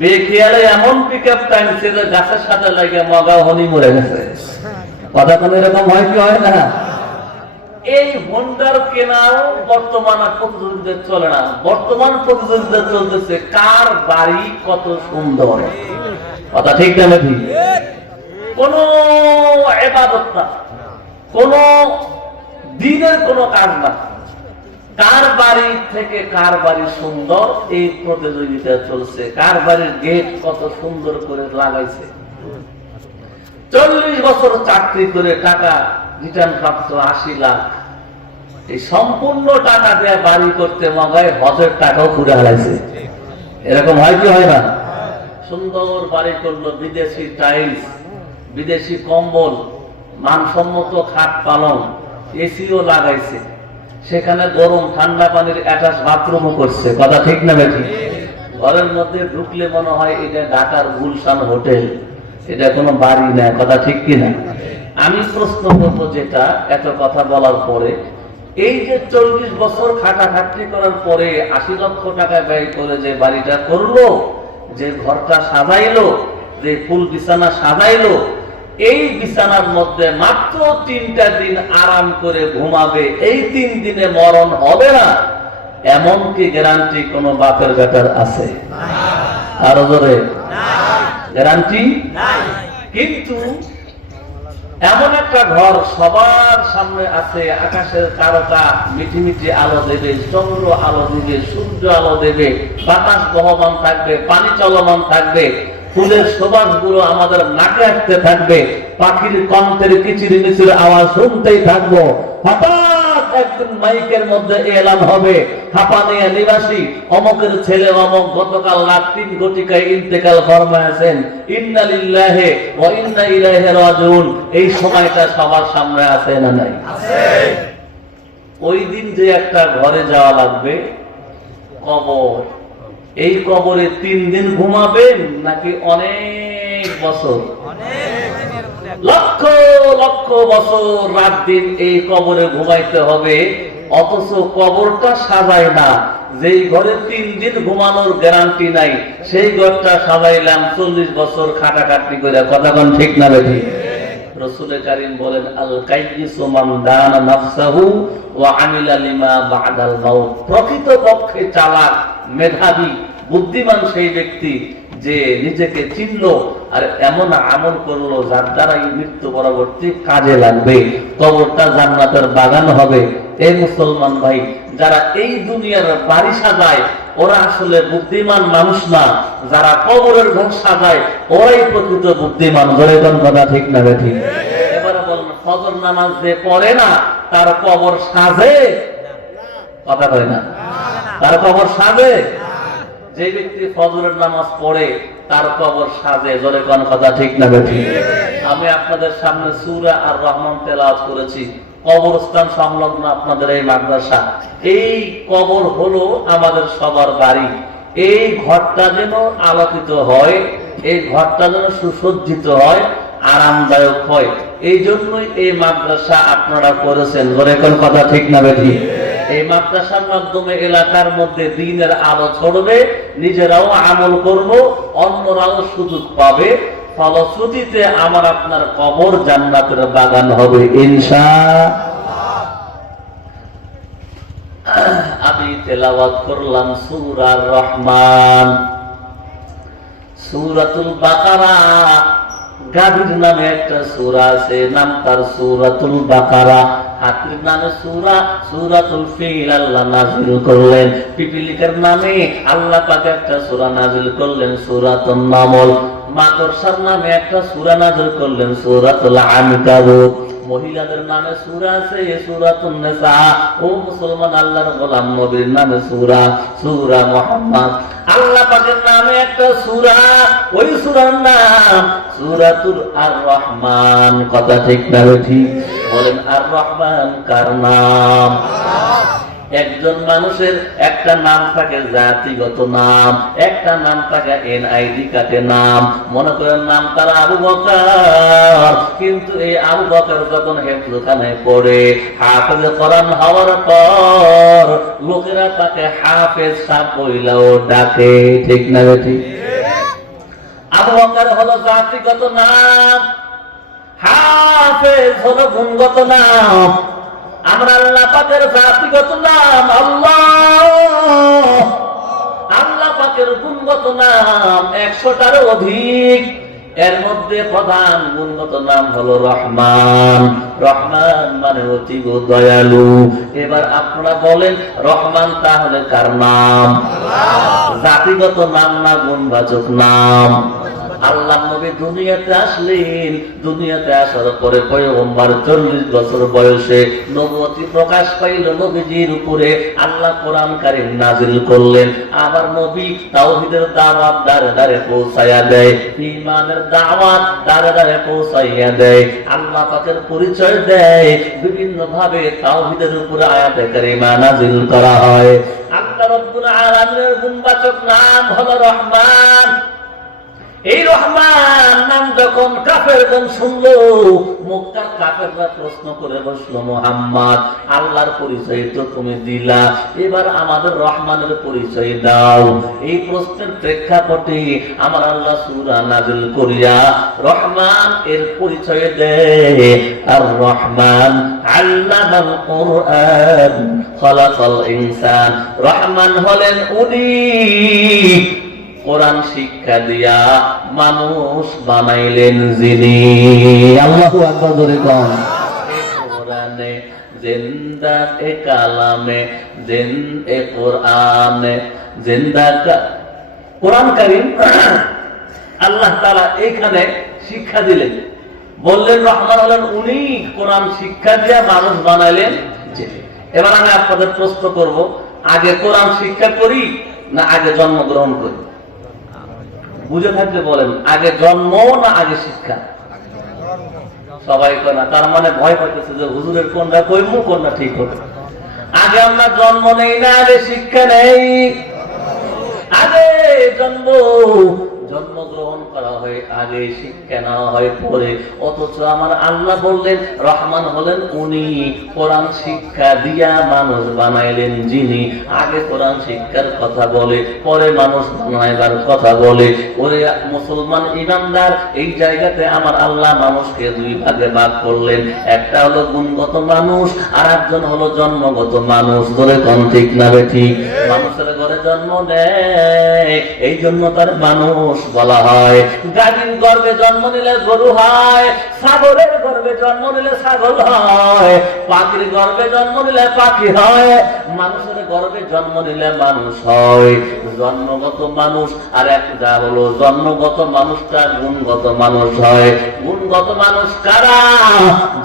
বেখেয়ালে এমন পিক আপ টানছে যে গাছের সাথে লাগে মগা হনি মরে গেছে। কথা কোন এরকম হয় কি হয় না? এই হোন্ডার কেনাও বর্তমান প্রতিযোগিতা চলে না, বর্তমান প্রতিযোগিতা চলতেছে কার বাড়ি কত সুন্দর। কথা ঠিক না? ঠিক। কোন ইবাদত না, কোন দিনের কোন কাজ না, কার বাড়ি থেকে কার বাড়ি সুন্দর এই প্রতিযোগিতা চলছে। কার বাড়ির গেট কত সুন্দর করে লাগাইছে। 40 বছর চাকরি করে টাকা রিটার্ন প্রাপ্ত 80 লাখ, এই সম্পূর্ণ টাকা দিয়ে বাড়ি করতে মগায় হজের টাকাও ঘুরে হারাইছে। এরকম হয় কি হয় না? সুন্দর বাড়ি করলো, বিদেশি টাইলস, বিদেশি কম্বল, মানসম্মত খাট পালং, এসিও লাগাইছে, সেখানে গরম ঠান্ডা পানির অ্যাটাচ বাথরুমও করছে। কথা ঠিক না বেঠিক? ঘরের মধ্যে ঢুকলে মনে হয় এটা ঢাকার গুলশান হোটেল, এটা কোনো বাড়ি না। কথা ঠিক কিনা? আমি প্রশ্ন করবো, যেটা এত কথা বলার পরে, এই যে 40 বছর খাটাখাটনি করার পরে 80 লক্ষ টাকা ব্যয় করে যে বাড়িটা করলো, যে ঘরটা সাজাইলো, যে ফুল বিছানা সাজাইলো, এই বিছানার মধ্যে মাত্র 3টা দিন আরাম করে ঘুমাবে, এই 3 দিনে মরণ হবে না, এমন কি গ্যারান্টি কোন বাপের বেটার আছে? আরো জোরে গ্যারান্টি নাই। কিন্তু এমন একটা ঘর সবার সামনে আছে, আকাশের তারকা মিঠি মিঠি আলো দেবে, চন্দ্র আলো দেবে, সূর্য আলো দেবে, বাতাস বহমান থাকবে, পানি চলমান থাকবে, ফুলের সুবাস গুলো আমাদের নাকে আসতে থাকবে, পাখির কণ্ঠের কিচিরমিচির আওয়াজ শুনতেই থাকবো। হঠাৎ একদিন মাইকের মধ্যে এলান হবে, হাঁপানিয়া নিবাসী অমকের ছেলে অমক গতকাল রাত 3 ঘটিকায় ইন্তেকাল ফরমায়েছেন, ইন্না লিল্লাহি ওয়া ইন্না ইলাইহি রাজিউন। এই সময়টা সবার সামনে আছে না নাই? আছে। ওই দিন যে একটা ঘরে যাওয়া লাগবে, কবর। এই কবরে 3 দিন ঘুমাবেন নাকি অনেক বছর? লক্ষ লক্ষ বছর রাত দিন এই কবরে ঘুমাইতে হবে, অথচ কবরটা সাজায় না। যেই ঘরে 3 দিন ঘুমানোর গ্যারান্টি নাই, সেই ঘরটা সাজাইলাম 40 বছর খাটাখাটনি করে। কথা কোন ঠিক না বেঠিক? রাসূল কারীম বলেন, আল কাইয়িসু মান দানা নাফসাহু ওয়া আমিলা লিমা বা'দাল মাউত। প্রকৃতপক্ষে চালাক, মেধাবী, বুদ্ধিমান সেই ব্যক্তি যে নিজেকে চিনলো আর এমন আমল করলো যার দ্বারা এই মৃত্যু পরবর্তী কাজে লাগবে, কবরটা জান্নাতের বাগান হবে। এই মুসলমান ভাই, যারা এই দুনিয়ার বাড়ি সাজায় ওরা আসলে বুদ্ধিমান মানুষ না, যারা কবরের ঘর সাজায় ওরাই প্রকৃত বুদ্ধিমান। ধরে কোন কথা ঠিক না বেঠিক? এবারে বলেন, ফজর নামাজ যে পড়ে না তার কবর সাজে? কথা কয় না? তার কবর সাজে? যে ব্যক্তি ফজরের নামাজ পড়ে তার কবর সাজে। জোরে কোন কথা ঠিক না বেঠিক? আমি আপনাদের সামনে সূরা আর রহমান তেলাওয়াত করেছি, কবরস্থান সংলগ্ন আপনাদের এই মাদ্রাসা। এই কবর হলো আমাদের সবার বাড়ি। এই ঘরটা যেন আলোকিত হয়, এই ঘরটা যেন সুসজ্জিত হয়, আরামদায়ক হয়। এই জন্যই এই মাদ্রাসা আপনারা করেছেন। বলে কোন কথা ঠিক না বেঠি? এই মাদ্রাসার মাধ্যমে এলাকার মধ্যে দ্বীনের আলো ছড়বে, নিজেরাও আমল করব, অন্যরাও সুযোগ পাবে। ফলশ্রুতিতে আমার আপনার কবর জান্নাতের বাগান হবে ইনশাআল্লাহ। আমি তেলাওয়াত করলাম সূরার রহমান, সূরাতুল বাকারা। গাভীর নামে একটা সূরা আছে, নাম তার সূরাতুল বাকারা। হাতির নামে সূরা সূরাতুল ফিল আল্লাহ নাযিল করলেন। পিপিলিকার নামে আল্লাহ পাক একটা সূরা নাযিল করলেন, সূরাতুন নামল। মাকড়সার নামে একটা সূরা নাযিল করলেন, সূরাতুল আনকাবুত। মহিলাদের নামে সূরা আছে, সূরাতুন নিসা। ও মুসলমান, আল্লাহর গোলাম নবীর নামে সূরা, সূরা মুহাম্মদ। আল্লাহ পাকের নামে একটা সূরা, ওই সূরার নাম সূরাতুল আর রহমান। কথা ঠিক না ঠিক? বলেন আর রহমান কার নাম? একজন মানুষের একটা নাম থাকে জাতিগত নাম, একটা নাম থাকে এনআইডি কার্ডে নাম। মনে করেন নাম তার আবু বকর, কিন্তু এই আবু বকর যখন হেফজখানায় পড়ে, হাফেজ কোরআন হওয়ার পর লোকেরা তাকে হাফেজ সাহেব বইলাও ডাকে। ঠিক না ঠিক? আবু বকর হলো জাতিগত নাম, হাফেজ হলো গুণগত নাম। আমরা আল্লাহ পাকের জাতিগত নাম আল্লাহ, আল্লাহ পাকের গুণগত নাম 100টার অধিক। এর মধ্যে প্রধান গুণগত নাম হলো রহমান। রহমান মানে অতি দয়ালু। এবার আপনারা বলেন রহমান তাহলে কার নাম? জাতিগত নাম না গুণবাচক নাম? আল্লাহ নবী দুনিয়াতে আসলেন, দুনিয়াতে আসার পরে পয়গম্বর 40 বছর বয়সে নবুয়তি প্রকাশ পাইল নবীজির উপরে। আল্লাহ কোরআন কারীম নাযিল করলেন। আবার নবী তাওহীদের দাওয়াত দারে দারে পৌঁছায়া দেয়, ঈমানের দাওয়াত দারে দারে পৌঁছাইয়া দেয়, আল্লাহ পাকের পরিচয় দেয়। বিভিন্ন ভাবে তাওহীদের উপরে আয়াতে কারিমা নাযিল করা হয়। আল্লাহ রাব্বুল আলামিনের গুণবাচক নাম হলো রহমান। এই রহমান নাম যখন কাফেরগণ শুনলো, মক্কার কাফেররা প্রশ্ন করে বসলো, মুহাম্মদ আল্লাহর পরিচয় তো তুমি দিলা, এবার আমাদের রহমানের পরিচয় দাও। এই প্রশ্নের প্রেক্ষাপটে আমার আল্লাহ সূরা নাযিল করিয়া রহমান এর পরিচয় দেয়। আর রহমান আল্লামাল কুরআন খালাকাল ইনসান। রহমান হলেন উনি কোরআন শিক্ষা দিয়া মানুষ বানাইলেন যিনি। আল্লাহু আকবার বলে কোন কোরআনে জিন্দা এ কালামে জিন এ কোরআনে জিন্দা কোরআন কারীম আল্লাহ তাআলা এখানে শিক্ষা দিলেন, বললেন রহমান হলেন উনি কোরআন শিক্ষা দিয়া মানুষ বানাইলেন যিনি। এবার আমি আপনাদের প্রশ্ন করব, আগে কোরআন শিক্ষা করি না আগে জন্মগ্রহণ করি? বুঝে থাকলে বলেন, আগে জন্ম না আগে শিক্ষা? সবাই না, তার মানে ভয় পাইতেছে যে হুজুরের কোনটা কইমু কোনটা ঠিক হবে। আগে আমরা জন্ম নেই না আগে শিক্ষা নেই? আগে জন্মগ্রহণ করা হয়, আগে শিক্ষা নেওয়া হয় পরে। অথচ আমার আল্লাহ বললেন রহমান হলেন উনি কোরআন শিক্ষা দিয়া মানুষ বানাইলেন যিনি। আগে কোরআন শিক্ষার কথা বলে, পরে মানুষ বানাইবার কথা বলে। ওরে মুসলমান ইমানদার, এই জায়গাতে আমার আল্লাহ মানুষকে দুই ভাগে ভাগ করলেন। একটা হলো গুণগত মানুষ, আর একজন হলো জন্মগত মানুষ। বলে কোন ঠিক না ঠিক? মানুষের ঘরে জন্ম নেয়, এই জন্য তার মানুষ বলা হয়। গাভীর গর্ভে জন্ম নিলে গরু হয়, ছাগলের গর্ভে জন্ম নিলে ছাগল হয়, পাখির গর্ভে জন্ম নিলে পাখি হয়, মানুষের গর্ভে জন্ম নিলে মানুষ হয়। জন্মগত মানুষ আর একটা হলো জন্মগত মানুষটা গুণগত মানুষ হয়। গুণগত মানুষ কারা?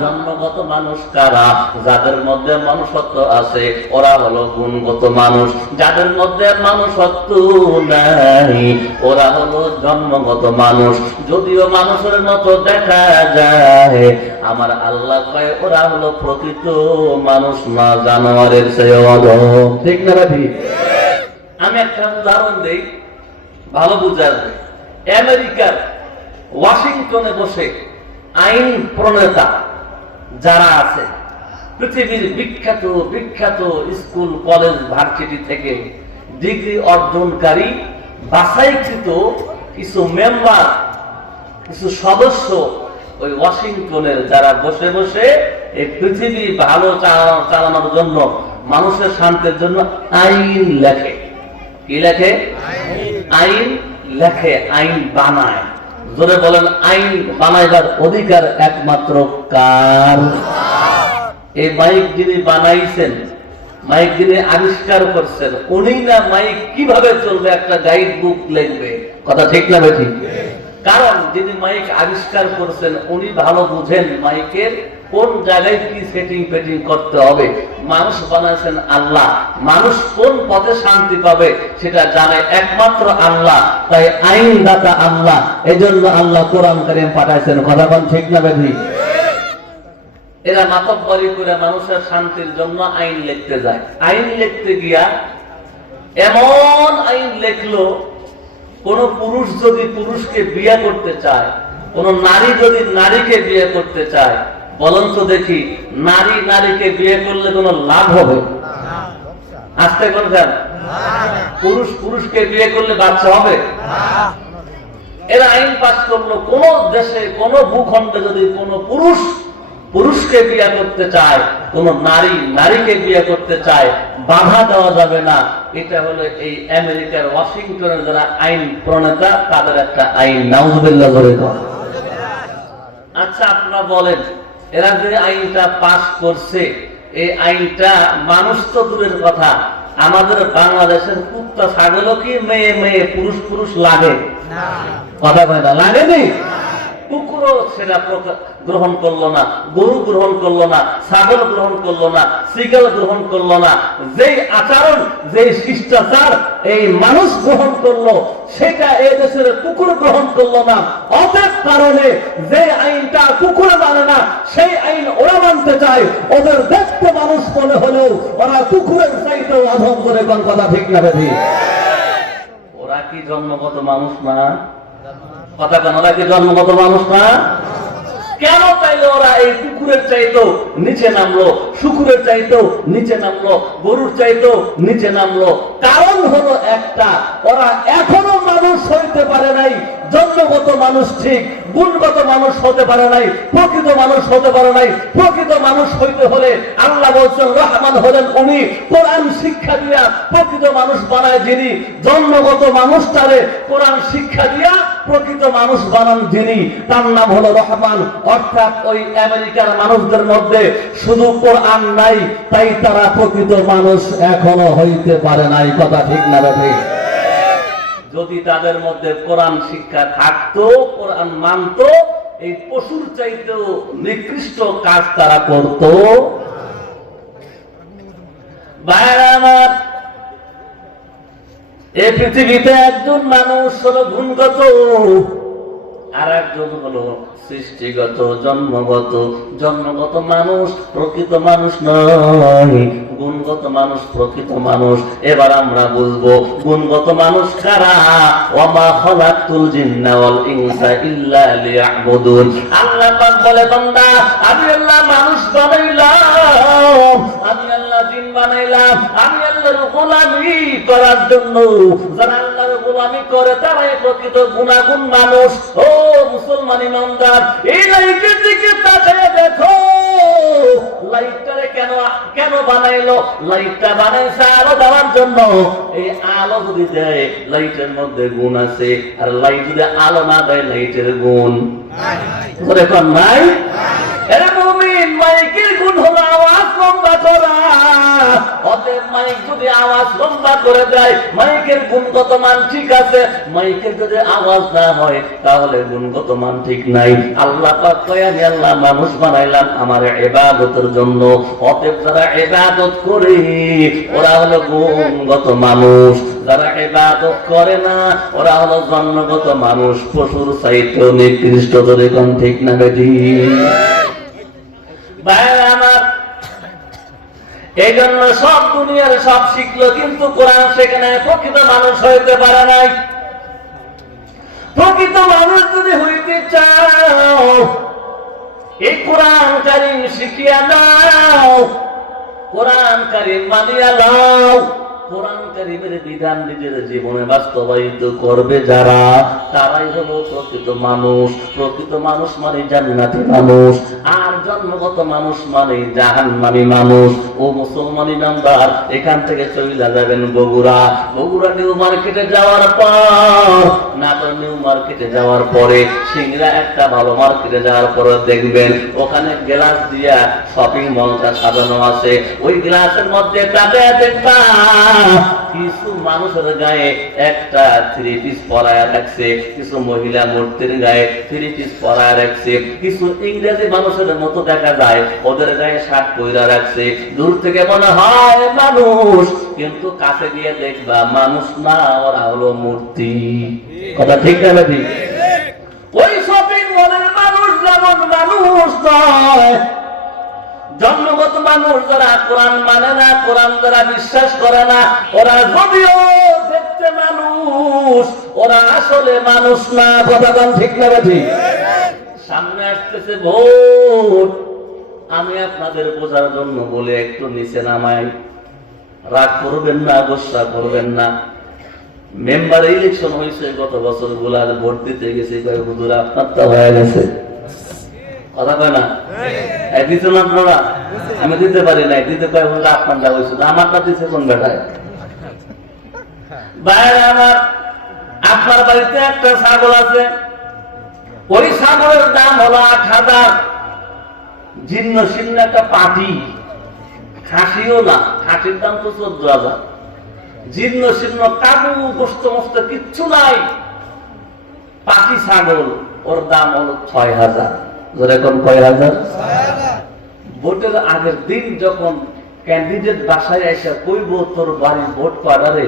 জন্মগত মানুষ কারা? যাদের মধ্যে মনুষ্যত্ব আছে ওরা হলো গুণগত মানুষ, যাদের মধ্যে মনুষ্যত্ব নাই ওরা হলো জন্মগত মানুষ। যদিও মানুষের মতো দেখা যায়, আমার আল্লাহ কয় ওরা হলো প্রকৃত মানুষ না, জানোয়ারের চেয়ে অধম। ঠিক না ঠিক? আমি একটা উদাহরণ দেই, ভালো বুঝা যায়। আমেরিকার ওয়াশিংটনে বসে আইন প্রণেতা যারা আছে, পৃথিবীর বিখ্যাত বিখ্যাত স্কুল কলেজ ভার্সিটি থেকে ডিগ্রি অর্জনকারী বাছাইকৃত কিছু মেম্বার, কিছু সদস্য ওই ওয়াশিংটনের, যারা বসে বসে এই পৃথিবী ভালো চালানোর জন্য, মানুষের শান্তির জন্য আইন লেখে। কি লেখে? আইন লেখে, আইন বানায়। জোরে বলেন, আইন বানাইবার অধিকার একমাত্র কার? এই মাইক যিনি বানাইছেন, মাইক যিনি আবিষ্কার করছেন, উনি না মাইক কিভাবে চলবে একটা গাইড বুক লিখবে? কথা ঠিক না ঠিক? কারণ যিনি মাইক আবিষ্কার করছেন উনি ভালো বুঝেন মাইকের কোন জায়গায় কি সেটিং ফেটিং করতে হবে। মানুষ বানাইছেন আল্লাহ, মানুষ কোন পথে শান্তি পাবে সেটা জানে একমাত্র আল্লাহ। তাই আইনদাতা আল্লাহ, এজন্য আল্লাহ কোরআন কারীম পাঠাইছেন। কথা কোন ঠিক না ঠিক? এরা মাতব্বরি করে মানুষের শান্তির জন্য আইন লিখতে যায়। আইন লিখতে গিয়া এমন আইন লিখলো, কোন পুরুষ যদি পুরুষকে বিয়ে করতে চায়, কোন নারী যদি নারীকে বিয়ে করতে চায়, বলুন তো দেখি, নারী নারীকে বিয়ে করলে কোন লাভ হবে? আসতে করছেন? পুরুষ পুরুষকে বিয়ে করলে বাচ্চা হবে? এরা আইন পাস করলো, কোন দেশে কোন ভূখণ্ডে যদি কোন পুরুষ পুরুষকে বিয়ে করতে চায়, কোন নারী নারীকে বিয়ে করতে চায়, বাধা দেওয়া যাবে না। এটা হলো এই আমেরিকার ওয়াশিংটনের যারা আইন প্রণেতা, তাদের একটা আইন। নাউজুবিল্লাহ বলে তো। আচ্ছা, আপনারা বলেন, এরা যে আইনটা পাস করছে, এই আইনটা মানুষ তো দূরের কথা, আমাদের বাংলাদেশের কুত্তা ছাগলও কি মেয়ে মেয়ে পুরুষ পুরুষ লাগে? কথা কয় না, লাগেনি? কুকুরও সেটা গ্রহণ করলো না, গরু গ্রহণ করলো না, ছাগল গ্রহণ করলো না, শিকাল গ্রহণ করলো না। যেই আচরণ, যেই শিষ্টাচার এই মানুষ গ্রহণ করলো, সেটা এই দেশের কুকুর গ্রহণ করলো না। অতএব কারণে যে আইনটা কুকুর মানে না, সেই আইন ওরা মানতে চায়। ওদের দেখতে মানুষ মনে হলেও ওরা কুকুরের চাইতেও অধম করে। কোন কথা ঠিক না বেশি? ওরা কি জন্মগত মানুষ না? কথা কেন, ওরা কি জন্মগত মানুষ না? কেন তাইলে ওরা এই কুকুরের চাইতেও নিচে নামলো, শুকুরের চাইতেও নিচে নামলো, গরুর চাইতেও নিচে নামলো? কারণ হলো একটা, ওরা এখনো মানুষ হইতে পারে নাই। জন্মগত মানুষ ঠিক, গুণগত মানুষ হতে পারে নাই, প্রকৃত মানুষ হতে পারে নাই। প্রকৃত মানুষ হইতে হলে আল্লাহ বলছেন, রহমান হলেন উনি, কোরআন শিক্ষা দিয়া প্রকৃত মানুষ বানায় যিনি। জন্মগত মানুষটারে কোরআন শিক্ষা দিয়া প্রকৃত মানুষ বানান যিনি, তার নাম হলো রহমান। অর্থাৎ ওই আমেরিকার মানুষদের মধ্যে শুধু কোরআন নাই, তাই তারা প্রকৃত মানুষ এখনো হইতে পারে নাই। কথা ঠিক না ঠিক? যদি তাদের মধ্যে কোরআন শিক্ষা থাকতো, কোরআন মানতো, এই পশুর চাইতেও নিকৃষ্ট কাজ তারা করত। ভাইরা আমার, এই পৃথিবীতে একজন মানুষ হলো গুণগত, আর একজন হলো সৃষ্টিগত, জন্মগত। জন্মগত মানুষ প্রকৃত মানুষ নয়, গুণগত মানুষ প্রকৃত মানুষ। এবার আমরা বুঝবো গুণগত মানুষ কারা। ওয়ামা খালাকতুল জিন্না ওয়াল ইনসা ইল্লা লিয়াবুদুন। আল্লাহ পাক বলে, বান্দা, আমি আল্লাহ মানুষ বানাইলাম, আমি আল্লাহ জিন বানাইলাম, আমি আল্লাহর গোলামি করার জন্য। যারা আল্লাহর গোলামি করে তারাই প্রকৃত গুণাগুণ মানুষ। ও মুসলমান ইমানদার, এই লাইটের দিকে তাকিয়ে দেখো, লাইটটারে কেন বানাইলো? লাইটটা বানাইছে আলো দেওয়ার জন্য। এই আলো যদি দেয়, লাইটের মধ্যে গুণ আছে, আর লাইট যদি আলো না দেয়, লাইটের গুণ নাই। এরা মুমিন, মাইকের গুণ হলো আওয়াজ লম্বা করা। অতএব মাইক যদি আওয়াজ লম্বা করে দেয়, মাইকের গুণগত মান ঠিক আছে। মাইকের যদি আওয়াজ না হয়, তাহলে গুণগত মান ঠিক নাই। আল্লাহ পাক কয়, আমি আল্লাহ মানুষ বানাইলাম আমার ইবাদতের জন্য। অতএব যারা ইবাদত করে ওরা হলো গুণগত মানুষ, যারা ইবাদত করে না ওরা হলো জন্মগত মানুষ, পশুর চাইতেও নিকৃষ্ট। যদি কোন ঠিক না বেশি? ভাইরা আমার, এই জন্য সব দুনিয়ার সব শিখলো, কিন্তু কোরআন সেখানে প্রকৃত মানুষ হইতে পারে নাই। প্রকৃত মানুষ যদি হইতে চাও, এই কোরআন কারীম শিখিয়া দাও, কোরআন কারীম মানিয়া দাও। কোরআন কারীমের বিধান নিজের জীবনে বাস্তবায়িত করবে যারা, তারাই হলো প্রকৃত মানুষ। প্রকৃত মানুষ মানে জান্নাতি মানুষ, আর জন্মগত মানুষ মানে জাহান্নামী মানুষ। ও মুসলমান ইমানদার, এখান থেকে চলে যাবেন বগুড়া। বগুড়া নিউ মার্কেটে যাওয়ার পর, নাটোর নিউ মার্কেটে যাওয়ার পরে, সিংড়া একটা ভালো মার্কেটে যাওয়ার পরে দেখবেন ওখানে গ্লাস দিয়া শপিং মলটা সাজানো আছে। ওই গ্লাসের মধ্যে তাকায় দেখবা কিছু মানুষের গায়ে একটা থ্রি পিস পরায় রাখছে, কিছু মহিলা মূর্তির গায়ে থ্রি পিস পরায় রাখছে, কিছু ইংরেজি মানুষের মতো দেখা যায় ওদের গায়ে শার্ট পয়রা রাখছে। দূর থেকে মনে হয় মানুষ, কিন্তু কাছে গিয়ে দেখবা মানুষ না, ওরা হলো মূর্তি। কথা ঠিক না ঠিক? ওই শপিং মলের মানুষ যেমন মানুষ নয়, জন্মগত মানুষ যারা কোরআন মানে না, কোরআন যারা বিশ্বাস করে না, ওরা যদিও দেখতে মানুষ, ওরা আসলে মানুষ না। কথা ঠিক না ঠিক? সামনে আসতেছে ভোট, আমি আপনাদের বোঝার জন্য বলে একটু নিচে নামাই, রাগ করবেন না, গোসা করবেন না। মেম্বার ইলেকশন হয়েছে গত বছর, গোলার ভোট দিতে গেছে, হুজুর আপনারটা হয়ে গেছে। কথা কয় না? দিতে না আপনারা? আমি দিতে পারি নাই, দিতে পারি বলে আপনারটা হয়েছে, আমারটা দিচ্ছে কোন বেটায়? বাইরে আমার আপনার বাড়িতে একটা ছাগল আছে, ওই ছাগলের দাম হলো 8,000। জীর্ণ শীর্ণ একটা পাটি, খাসিও না, খাসির দাম তো 14,000। জীর্ণ শীর্ণ কাবু গোস্ত মস্ত কিচ্ছু নাই, পাটি ছাগল, ওর দাম হলো 6,000। যেরকম কয় হাজার? ভোটের আগের দিন যখন ক্যান্ডিডেট বাসায় এসে কইব তোর বাড়ির ভোট পাড়ারে,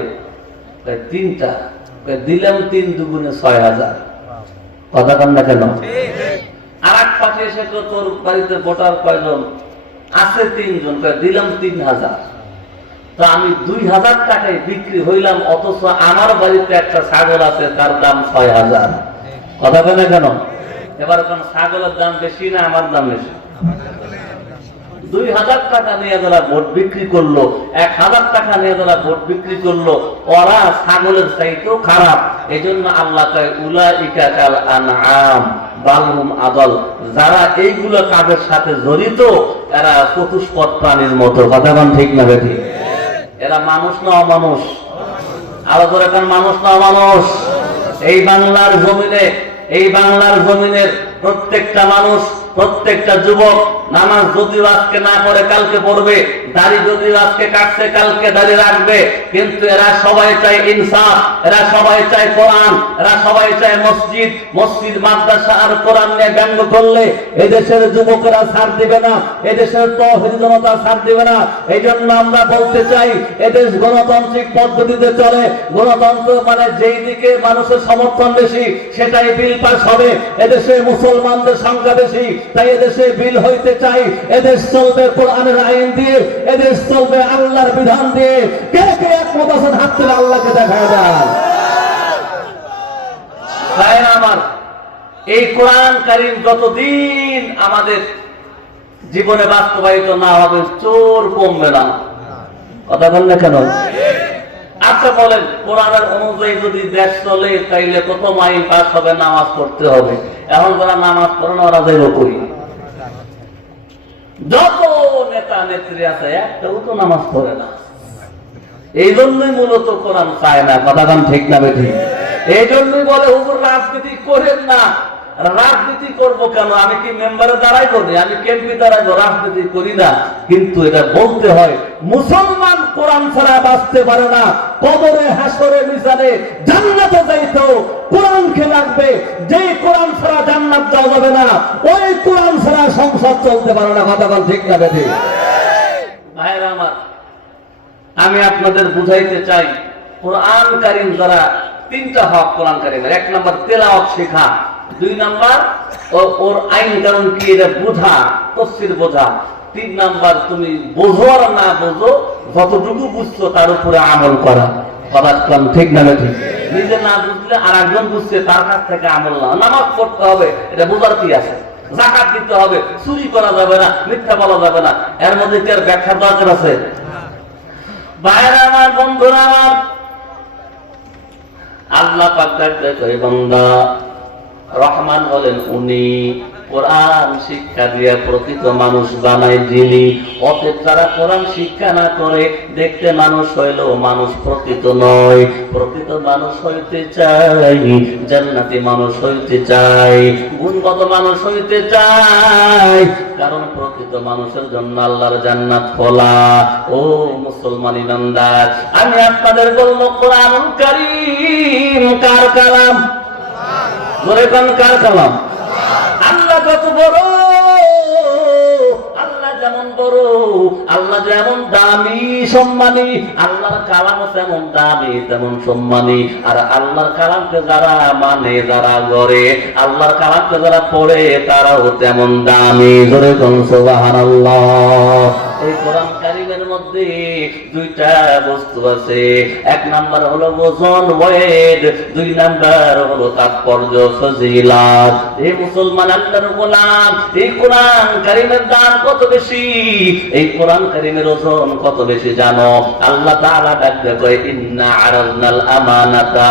3টা দিলাম, 3 দুগুণে 6,000। কথা কন না কেন? আর এক পাশে এসে তোর বাড়িতে ভোটার কয়জন আছে? 3 জন, দিলাম 3,000। তো আমি 2,000 টাকায় বিক্রি হইলাম, অথচ আমার বাড়িতে একটা ছাগল আছে, তার দাম 6,000। কথা কয় না কেন? এবার কোন ছাগলের দাম বেশি না আমার দাম বেশি? 2,000 টাকা নিয়ে যারা ভোট বিক্রি করলো, 1,000 টাকা নিয়ে যারা ভোট বিক্রি করলো, ওরা ছাগলের চাইতেও খারাপ। এই জন্য আল্লাহ কয় উলাইকা কাল আনআম বাল হুম আদাল, যারা এইগুলো কাজের সাথে জড়িত এরা চতুষ্পদ প্রাণীর মতো। কথা বলেন ঠিক না ঠিক? এরা মানুষ না অমানুষ? আরো ধরে কোন মানুষ না অমানুষ? এই বাংলার জমিনে, এই বাংলার জমিনের প্রত্যেকটা মানুষ, প্রত্যেকটা যুবক নামাজ যদিও আজকে না পড়ে কালকে পড়বে, দাড়ি যদিও আজকে কাটছে কালকে দাড়ি রাখবে, কিন্তু এরা সবাই চায় ইনসাফ, এরা সবাই চায় কোরআন, এরা সবাই চায় মসজিদ। মসজিদ, মাদ্রাসা আর কোরআন নিয়ে ব্যঙ্গ করলে এদেশের যুবকেরা ছাড় দিবে না, এদেশের তৌহিদি জনতা ছাড় দিবে না। এই জন্য আমরা বলতে চাই, এদেশ গণতান্ত্রিক পদ্ধতিতে চলে। গণতন্ত্র মানে যেই দিকে মানুষের সমর্থন বেশি সেটাই বিল পাস হবে। এদেশে মুসলমানদের সংখ্যা বেশি, তাই এদেশে বিল হইতে চাই। এদেশ চলবে কোরআনের আইন দিয়ে, এদেশ চলবে আল্লাহর বিধান দিয়ে। কে কে একমত আছেন হাত তুলে আল্লাহকে দেখায় দেন। আমার এই কোরআন কারীম যতদিন আমাদের জীবনে বাস্তবায়িত না হবে, চোর কমবে না। কথা বল না কেন? আচ্ছা বলেন, কোরআনের অনুযায়ী যদি দেশ চলে তাইলে কত মাইল পাস হবে? নামাজ পড়তে হবে। এখন যারা নামাজ পড়ে না ওরা যাইব কই? যত নেতা নেত্রী আছে একটাও তো নামাজ পড়ে না। এই জন্যই মূলত কোরআন চায় না। কথা গান ঠিক না বেঠিক? এই জন্যই বলে হুজুর রাজনীতি করেন না। রাজনীতি করব কেন? আমি কি মেম্বারে দাঁড়াই করি? আমি কেমপি দাঁড়াই, রাজনীতি করি না। কিন্তু এটা বলতে হয়, মুসলমান কোরআন ছাড়া বাঁচতে পারে না। কবরে, হাসরে, মিজানে, জান্নাতে যাইতো কোরআনকে লাগবে। যে কোরআন ছাড়া জান্নাত যাওয়া যাবে না, ওই কোরআন ছাড়া সংসার চলতে পারে না। কথা বল ঠিক না বেঠিক? ভাইরা আমার, আমি আপনাদের বুঝাইতে চাই, কোরআন কারীম যারা 3টা হক কোরআন কারীমের। 1 নাম্বার তেলাওয়াত শেখা, 2 নাম্বার ওর আইন কারণ কি এটা বোঝা, তাফসীর বোঝা, 3 নাম্বার তুমি বোঝো আর না বোঝো, যতটুকু বুঝছো তার উপরে আমল করা। কথা ঠিক না ঠিক? নিজে না বুঝলে আর একজন বুঝছে তার কাছ থেকে আমল না। নামাজ পড়তে হবে, এটা বোঝার কি আছে? যাকাত দিতে হবে, চুরি করা যাবে না, মিথ্যা বলা যাবে না। এর মধ্যে কি আর ব্যাখ্যা দরকার আছে? ভাইরা আমার, বন্ধুরা আমার, আল্লাহ পাক ডাকতে কই বান্দা, রহমান হলেন উনি কোরআন শিক্ষা দিয়ে প্রকৃত মানুষ বানাই যিনি। অতএব যারা কোরআন শিক্ষা না করে দেখতে মানুষ হইলেও মানুষ প্রকৃত নয়। প্রকৃত মানুষ হইতে চাই, জান্নাতি মানুষ হইতে চাই, গুণগত মানুষ হইতে চাই, কারণ প্রকৃত মানুষের জন্য আল্লাহর জান্নাত খোলা। ও মুসলমান ইমানদার, আমি আপনাদের বলবো কোরআনুল কারীম কার কালাম? বলে কোন কার কালাম? আল্লাহ কত বড়, আল্লাহ যেমন বড়, আল্লাহ যেমন দামি সম্মানী, আল্লাহর কালাম তেমন দামি তেমন সম্মানী। আর আল্লাহর কালামকে যারা মানে, যারা গড়ে, আল্লাহর কালামকে যারা পড়ে, তারাও তেমন দামি। ধরে কোন সুবহানাল্লাহ। এই কোরআন কারীমের মধ্যে দুইটা বস্তু আছে। এক নাম্বার হলো ওজন, ওয়েট। দুই নাম্বার হলো তাৎপর্য, ফজিলাত। এই মুসলমান আল্লাহর গোলাম, এই কোরআন কারীমের দাম কত বেশি, এই কোরআন কারীমের ওজন কত বেশি জানো? আল্লাহ তাআলা ডাকতে কয়, ইন্না আরাজনাল আমানাতা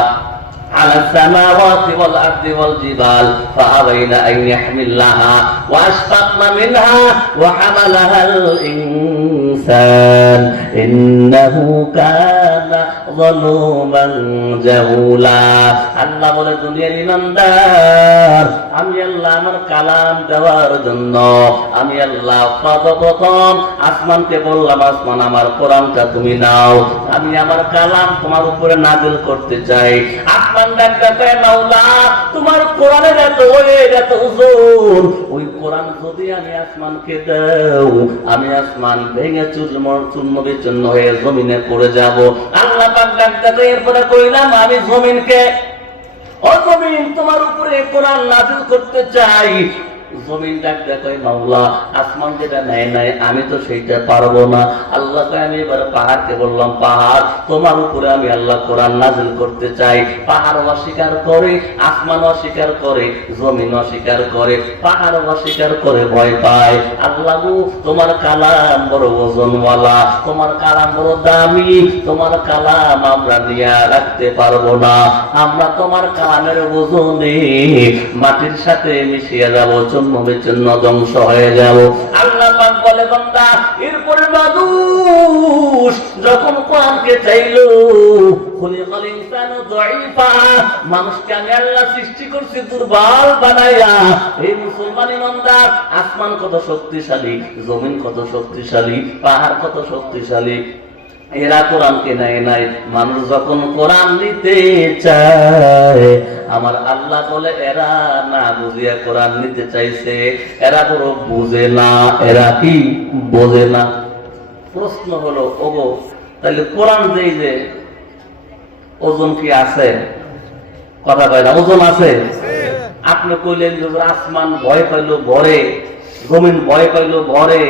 على السماوات والأرض والجبال فأبين أن يحملنها وأشفقن منها وحملها الإنسان إنه كان ظلوما جهولا। আল্লাহ বলে, দুনিয়ার ইমানদার, আমি আল্লাহ আমার কালাম দেওয়ার জন্য আমি আল্লাহ সর্বপ্রথম আসমানকে বললাম, আসমান আমার কোরআনটা তুমি নাও, আমি আমার কালাম তোমার উপরে নাযিল করতে চাই। আসমান ডাকতে পায়, মাওলা তোমার কোরআনের এত ওয়েট, এত ওজন, ওই কোরআন যদি আমি আসমানকে দাও, আমি আসমান ভেঙে চূর্ণ বিচূর্ণ হয়ে জমিনে পড়ে যাব। আল্লাহ পাক ডাকতে পায়, এরপরে কইলাম আমি জমিনকে, ও জমিন তোমার উপরে কোরআন নাযিল করতে চাই। জমিন ডাক দেখায়, মাওলা আসমান যেটা নেয় নাই আমি তো সেইটা পারবো না। আল্লাহকে আমি এবার পাহাড়কে বললাম, পাহাড় তোমার উপরে আমি আল্লাহ কোরআন নাযিল করতে চাই। পাহাড় অস্বীকার করে, আসমান অস্বীকার করে, জমিন অস্বীকার করে, পাহাড় অস্বীকার করে, ভয় পায়। আল্লাহ গো, তোমার কালাম বড় ওজনওয়ালা, তোমার কালাম বড় দামি, তোমার কালাম আমরা নিয়ে রাখতে পারবো না, আমরা তোমার কালামের ওজনে মাটির সাথে মিশিয়ে যাবো, বিচ্ছিন্ন ধ্বংস হয়ে যাব। আল্লাহ পাক বলে, বান্দা এরপরে মানুষ যখন কোরআনকে চাইলো, খুলিকাল ইনসানু যায়ীফা, মানুষকে আমি আল্লাহ সৃষ্টি করছি দুর্বল বানাইয়া। এই মুসলমান ইমানদার, আসমান কত শক্তিশালী, জমিন কত শক্তিশালী, পাহাড় কত শক্তিশালী, এরা কোরআনকে নেয় নাই। মানুষ যখন কোরআন নিতে চায়, আমার আল্লাহ বলে এরা না বুঝিয়া কোরআন নিতে চাইছে, এরা বড় বুঝে না। এরা কি বোঝে না? প্রশ্ন হলো, ওগো তাহলে কোরআন যেই যে ওজন কি আছে? কথা কয় না, ওজন আছে। আপনি কইলেন যে আসমান ভয় পাইল ভরে, জমিন ভয় পাইল ভরে,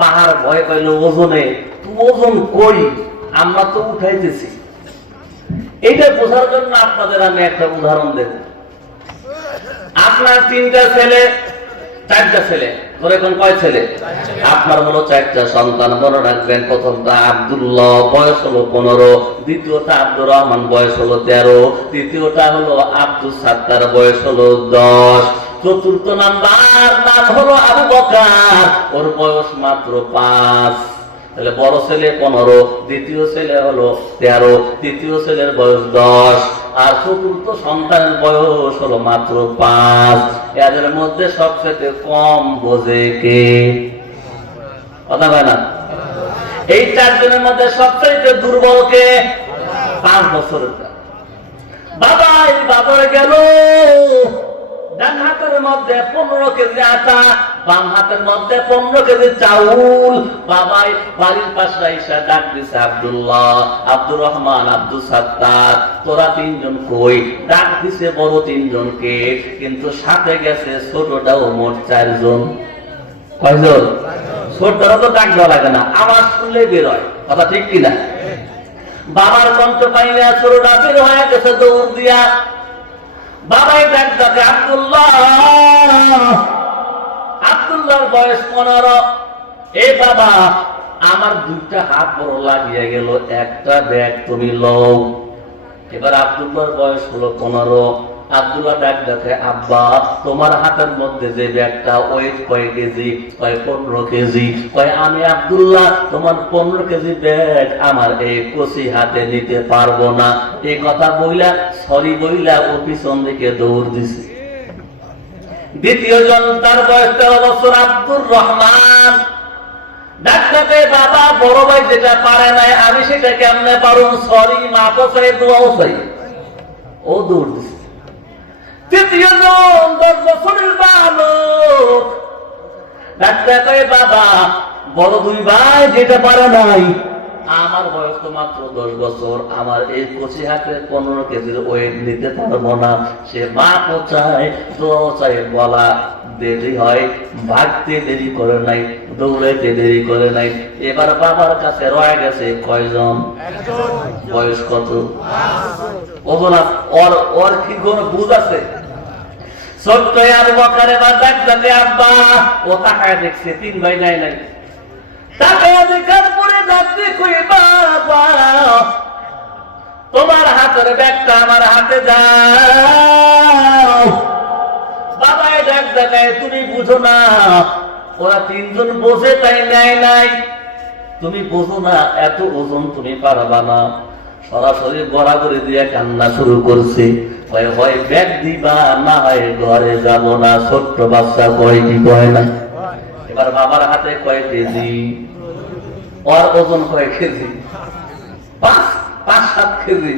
পাহাড় ভয় পাইল ওজনে, ওজন কই? আমরা তো উঠাইতেছি। এটা বোঝার জন্য আপনাদের আমি একটা উদাহরণ দেব। আপনার 3টা ছেলে, 4টা ছেলে, তোর এখন কয় ছেলে? আপনার হলো 4টা সন্তান। মনে রাখবেন, প্রথমটা আব্দুল্লাহ, বয়স হলো 15, দ্বিতীয়টা আব্দুর রহমান, বয়স হলো 13, তৃতীয়টা হলো আব্দুল সাত্তার, বয়স হলো 10, চতুর্থ নাম্বার নাম হলো আবু বকর, ওর বয়স মাত্র 5। তাহলে বড় ছেলে 15, দ্বিতীয় ছেলে হলো 13, তৃতীয় ছেলের বয়স 10, আর চতুর্থ সন্তানের বয়স হলো মাত্র 5। এদের মধ্যে সবচেয়ে কম বোঝে কে? কথা বলে না। এই 4 জনের মধ্যে সবচেয়ে দুর্বল কে? 5 বছরের বাবা। এই বাবার গেল ডান হাতের মধ্যে 15 কেজি আটা, বাম হাতের মধ্যে 15 কেজি চাউল। বাবাই বাড়ির পাশে এসে ডাক দিছে, আব্দুল্লাহ, আব্দুর রহমান, আব্দুল সাত্তার, তোরা 3 জন কই? ডাক দিছে বড় 3 জনকে, কিন্তু সাথে গেছে ছোটটাও, মোট 4 জন। কয়জন? ছোটটারও তো ডাক দেওয়া লাগে না, আওয়াজ শুনলে বের হয়। কথা ঠিক কিনা? বাবার কণ্ঠ পাইয়া ছোটটা বের হয়ে গেছে দৌড় দিয়া। বাবাই ডাক ডাকে, আব্দুল্লাহ আব্দুল্লাহর বয়স 15। এ বাবা, আমার দুইটা হাত বড় লাগিয়ে গেল, একটা ব্যাগ তুমি লও। এবার আব্দুল্লাহর বয়স হলো 15। আব্দুল্লাহ ডাক দেখে, আব্বা তোমার হাতের মধ্যে যে ব্যাগটা ওয়েট কয় কেজি? কয় 15 কেজি। কয় আমি আব্দুল্লাহ তোমার 15 কেজি ব্যাগ আমার এই কচি হাতে নিতে পারবো না। এই কথা বইলা সরি বইলা ও পিছন দিকে দৌড় দিছে। দ্বিতীয় জন, তার বয়স 13 বছর, আব্দুর রহমান। ডাক্তারে, বাবা বড় ভাই যেটা পারে নাই আমি সেটা কেমনে পারুন? সরি, মাফ চাই, দোয়াও চাই। ও দৌড় দিছে। তৃতীয় জন 10 বছরের বালক। ডাক্তারে, বাবা বড় দুই ভাই যেটা পারে নাই, আমার বয়স তো মাত্র 10 বছর, আমার এই কচি হাতে 15 কেজির ওয়েট নিতে পারবো না। সে মাপ চায়, দোয়াও চাই, বলা দেরি হয়, ভাগতে দেরি করে নাই, দৌড়াইতে দেরি করে নাই। এবার বাবার কাছে রয়ে গেছে কয়জন? বয়স কত? ওজন ওর কি কোন বুঝ আছে? ছোট্ট আবু বকর এবার ডাকতে, আব্বা। ও তাকায় দেখছে 3 ভাই নাই নাই। তাকায় দেখার পরে ডাকতে, কই বাবা তোমার হাতের ব্যাগটা আমার হাতে দাও। বাবাই ডাক দেখায়, তুমি বুঝো না, ওরা 3 জন বোঝে তাই নেয় নাই। তুমি বোঝো না, এত ওজন তুমি পারবা না। সরাসরি গড়াগড়ি দিয়ে কান্না শুরু করছে। হয় ব্যাগ দিবা, না হয় ঘরে যাব না। ছোট্ট বাচ্চা কয় কি কয় না। এবার বাবার হাতে কয় কেজি? ওর ওজন কয় কেজি? 5-7 কেজি।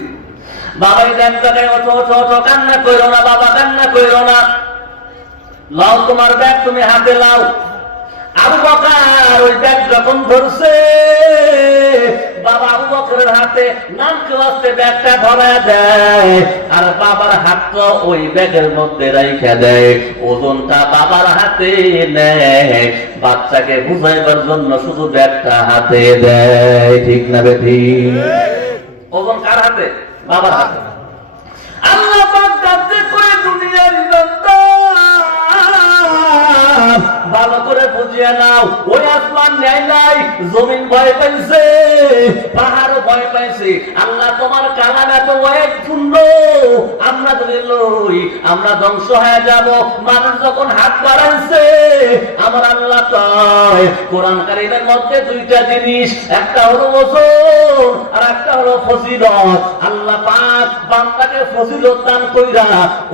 বাবাই ডাক দেখায়, ওঠো ওঠো ওঠো, কান্না করো না বাবা, কান্না করো না, লাও তোমার ব্যাগ, তুমি হাতে লাও। আবু বকর ওই ব্যাগ যখন ধরছে, বাবা আবু বকরের হাতে নাম ক্লাসে ব্যাগটা ধরায় দেয়, আর বাবার হাতটা ওই ব্যাগের মধ্যে রাইখা দেয়। ওজনটা বাবার হাতে নেয়, বাচ্চাকে বুঝাইবার জন্য শুধু ব্যাগটা হাতে দেয়। ঠিক না বেঠি? ওজন কার হাতে? বাবার হাতে। আল্লাহ পাক ডাকতে কই, দুনিয়ার ইমানদার ভালো করে বুঝিয়ে নাও, ওই আসমান নেয় নাই, জমিন ভয় পাইছে, পাহাড় ভয় পাইছে। আল্লাহ তোমার কালাম এত ওয়েট পূর্ণ, আমরা যদি লই আমরা ধ্বংস হয়ে যাব। মানুষ যখন হাত বাড়াইছে, আমার আল্লাহ কয় কোরআন কারীমের মধ্যে 2টা জিনিস, একটা হলো ওজন আর একটা হলো ফজিলত। আল্লাহ পাক বান্দাকে ফজিলত দান কইরা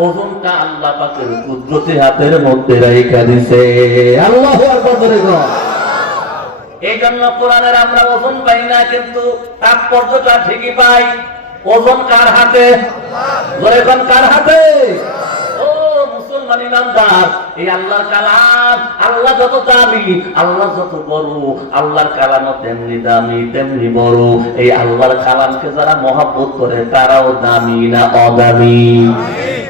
ওজনটা আল্লাহ পাকের কুদরতি হাতের মধ্যে রাইখা দিছে। আল্লাহু আকবার বলে গো। এই জন্য কোরআনের আমরা ওজন পাই না, কিন্তু তাৎপর্যটা ঠিকই পাই। ওজন কার হাতে? জোরে কোন কার হাতে? ও মুসলমান ইমানদার, এই আল্লাহর কালাম, আল্লাহ যত দামি, আল্লাহ যত বড়, আল্লাহর কালামও তেমনি দামি তেমনি বড়। এই আল্লাহর কালামকে যারা মহব্বত করে তারাও দামি না অদামি?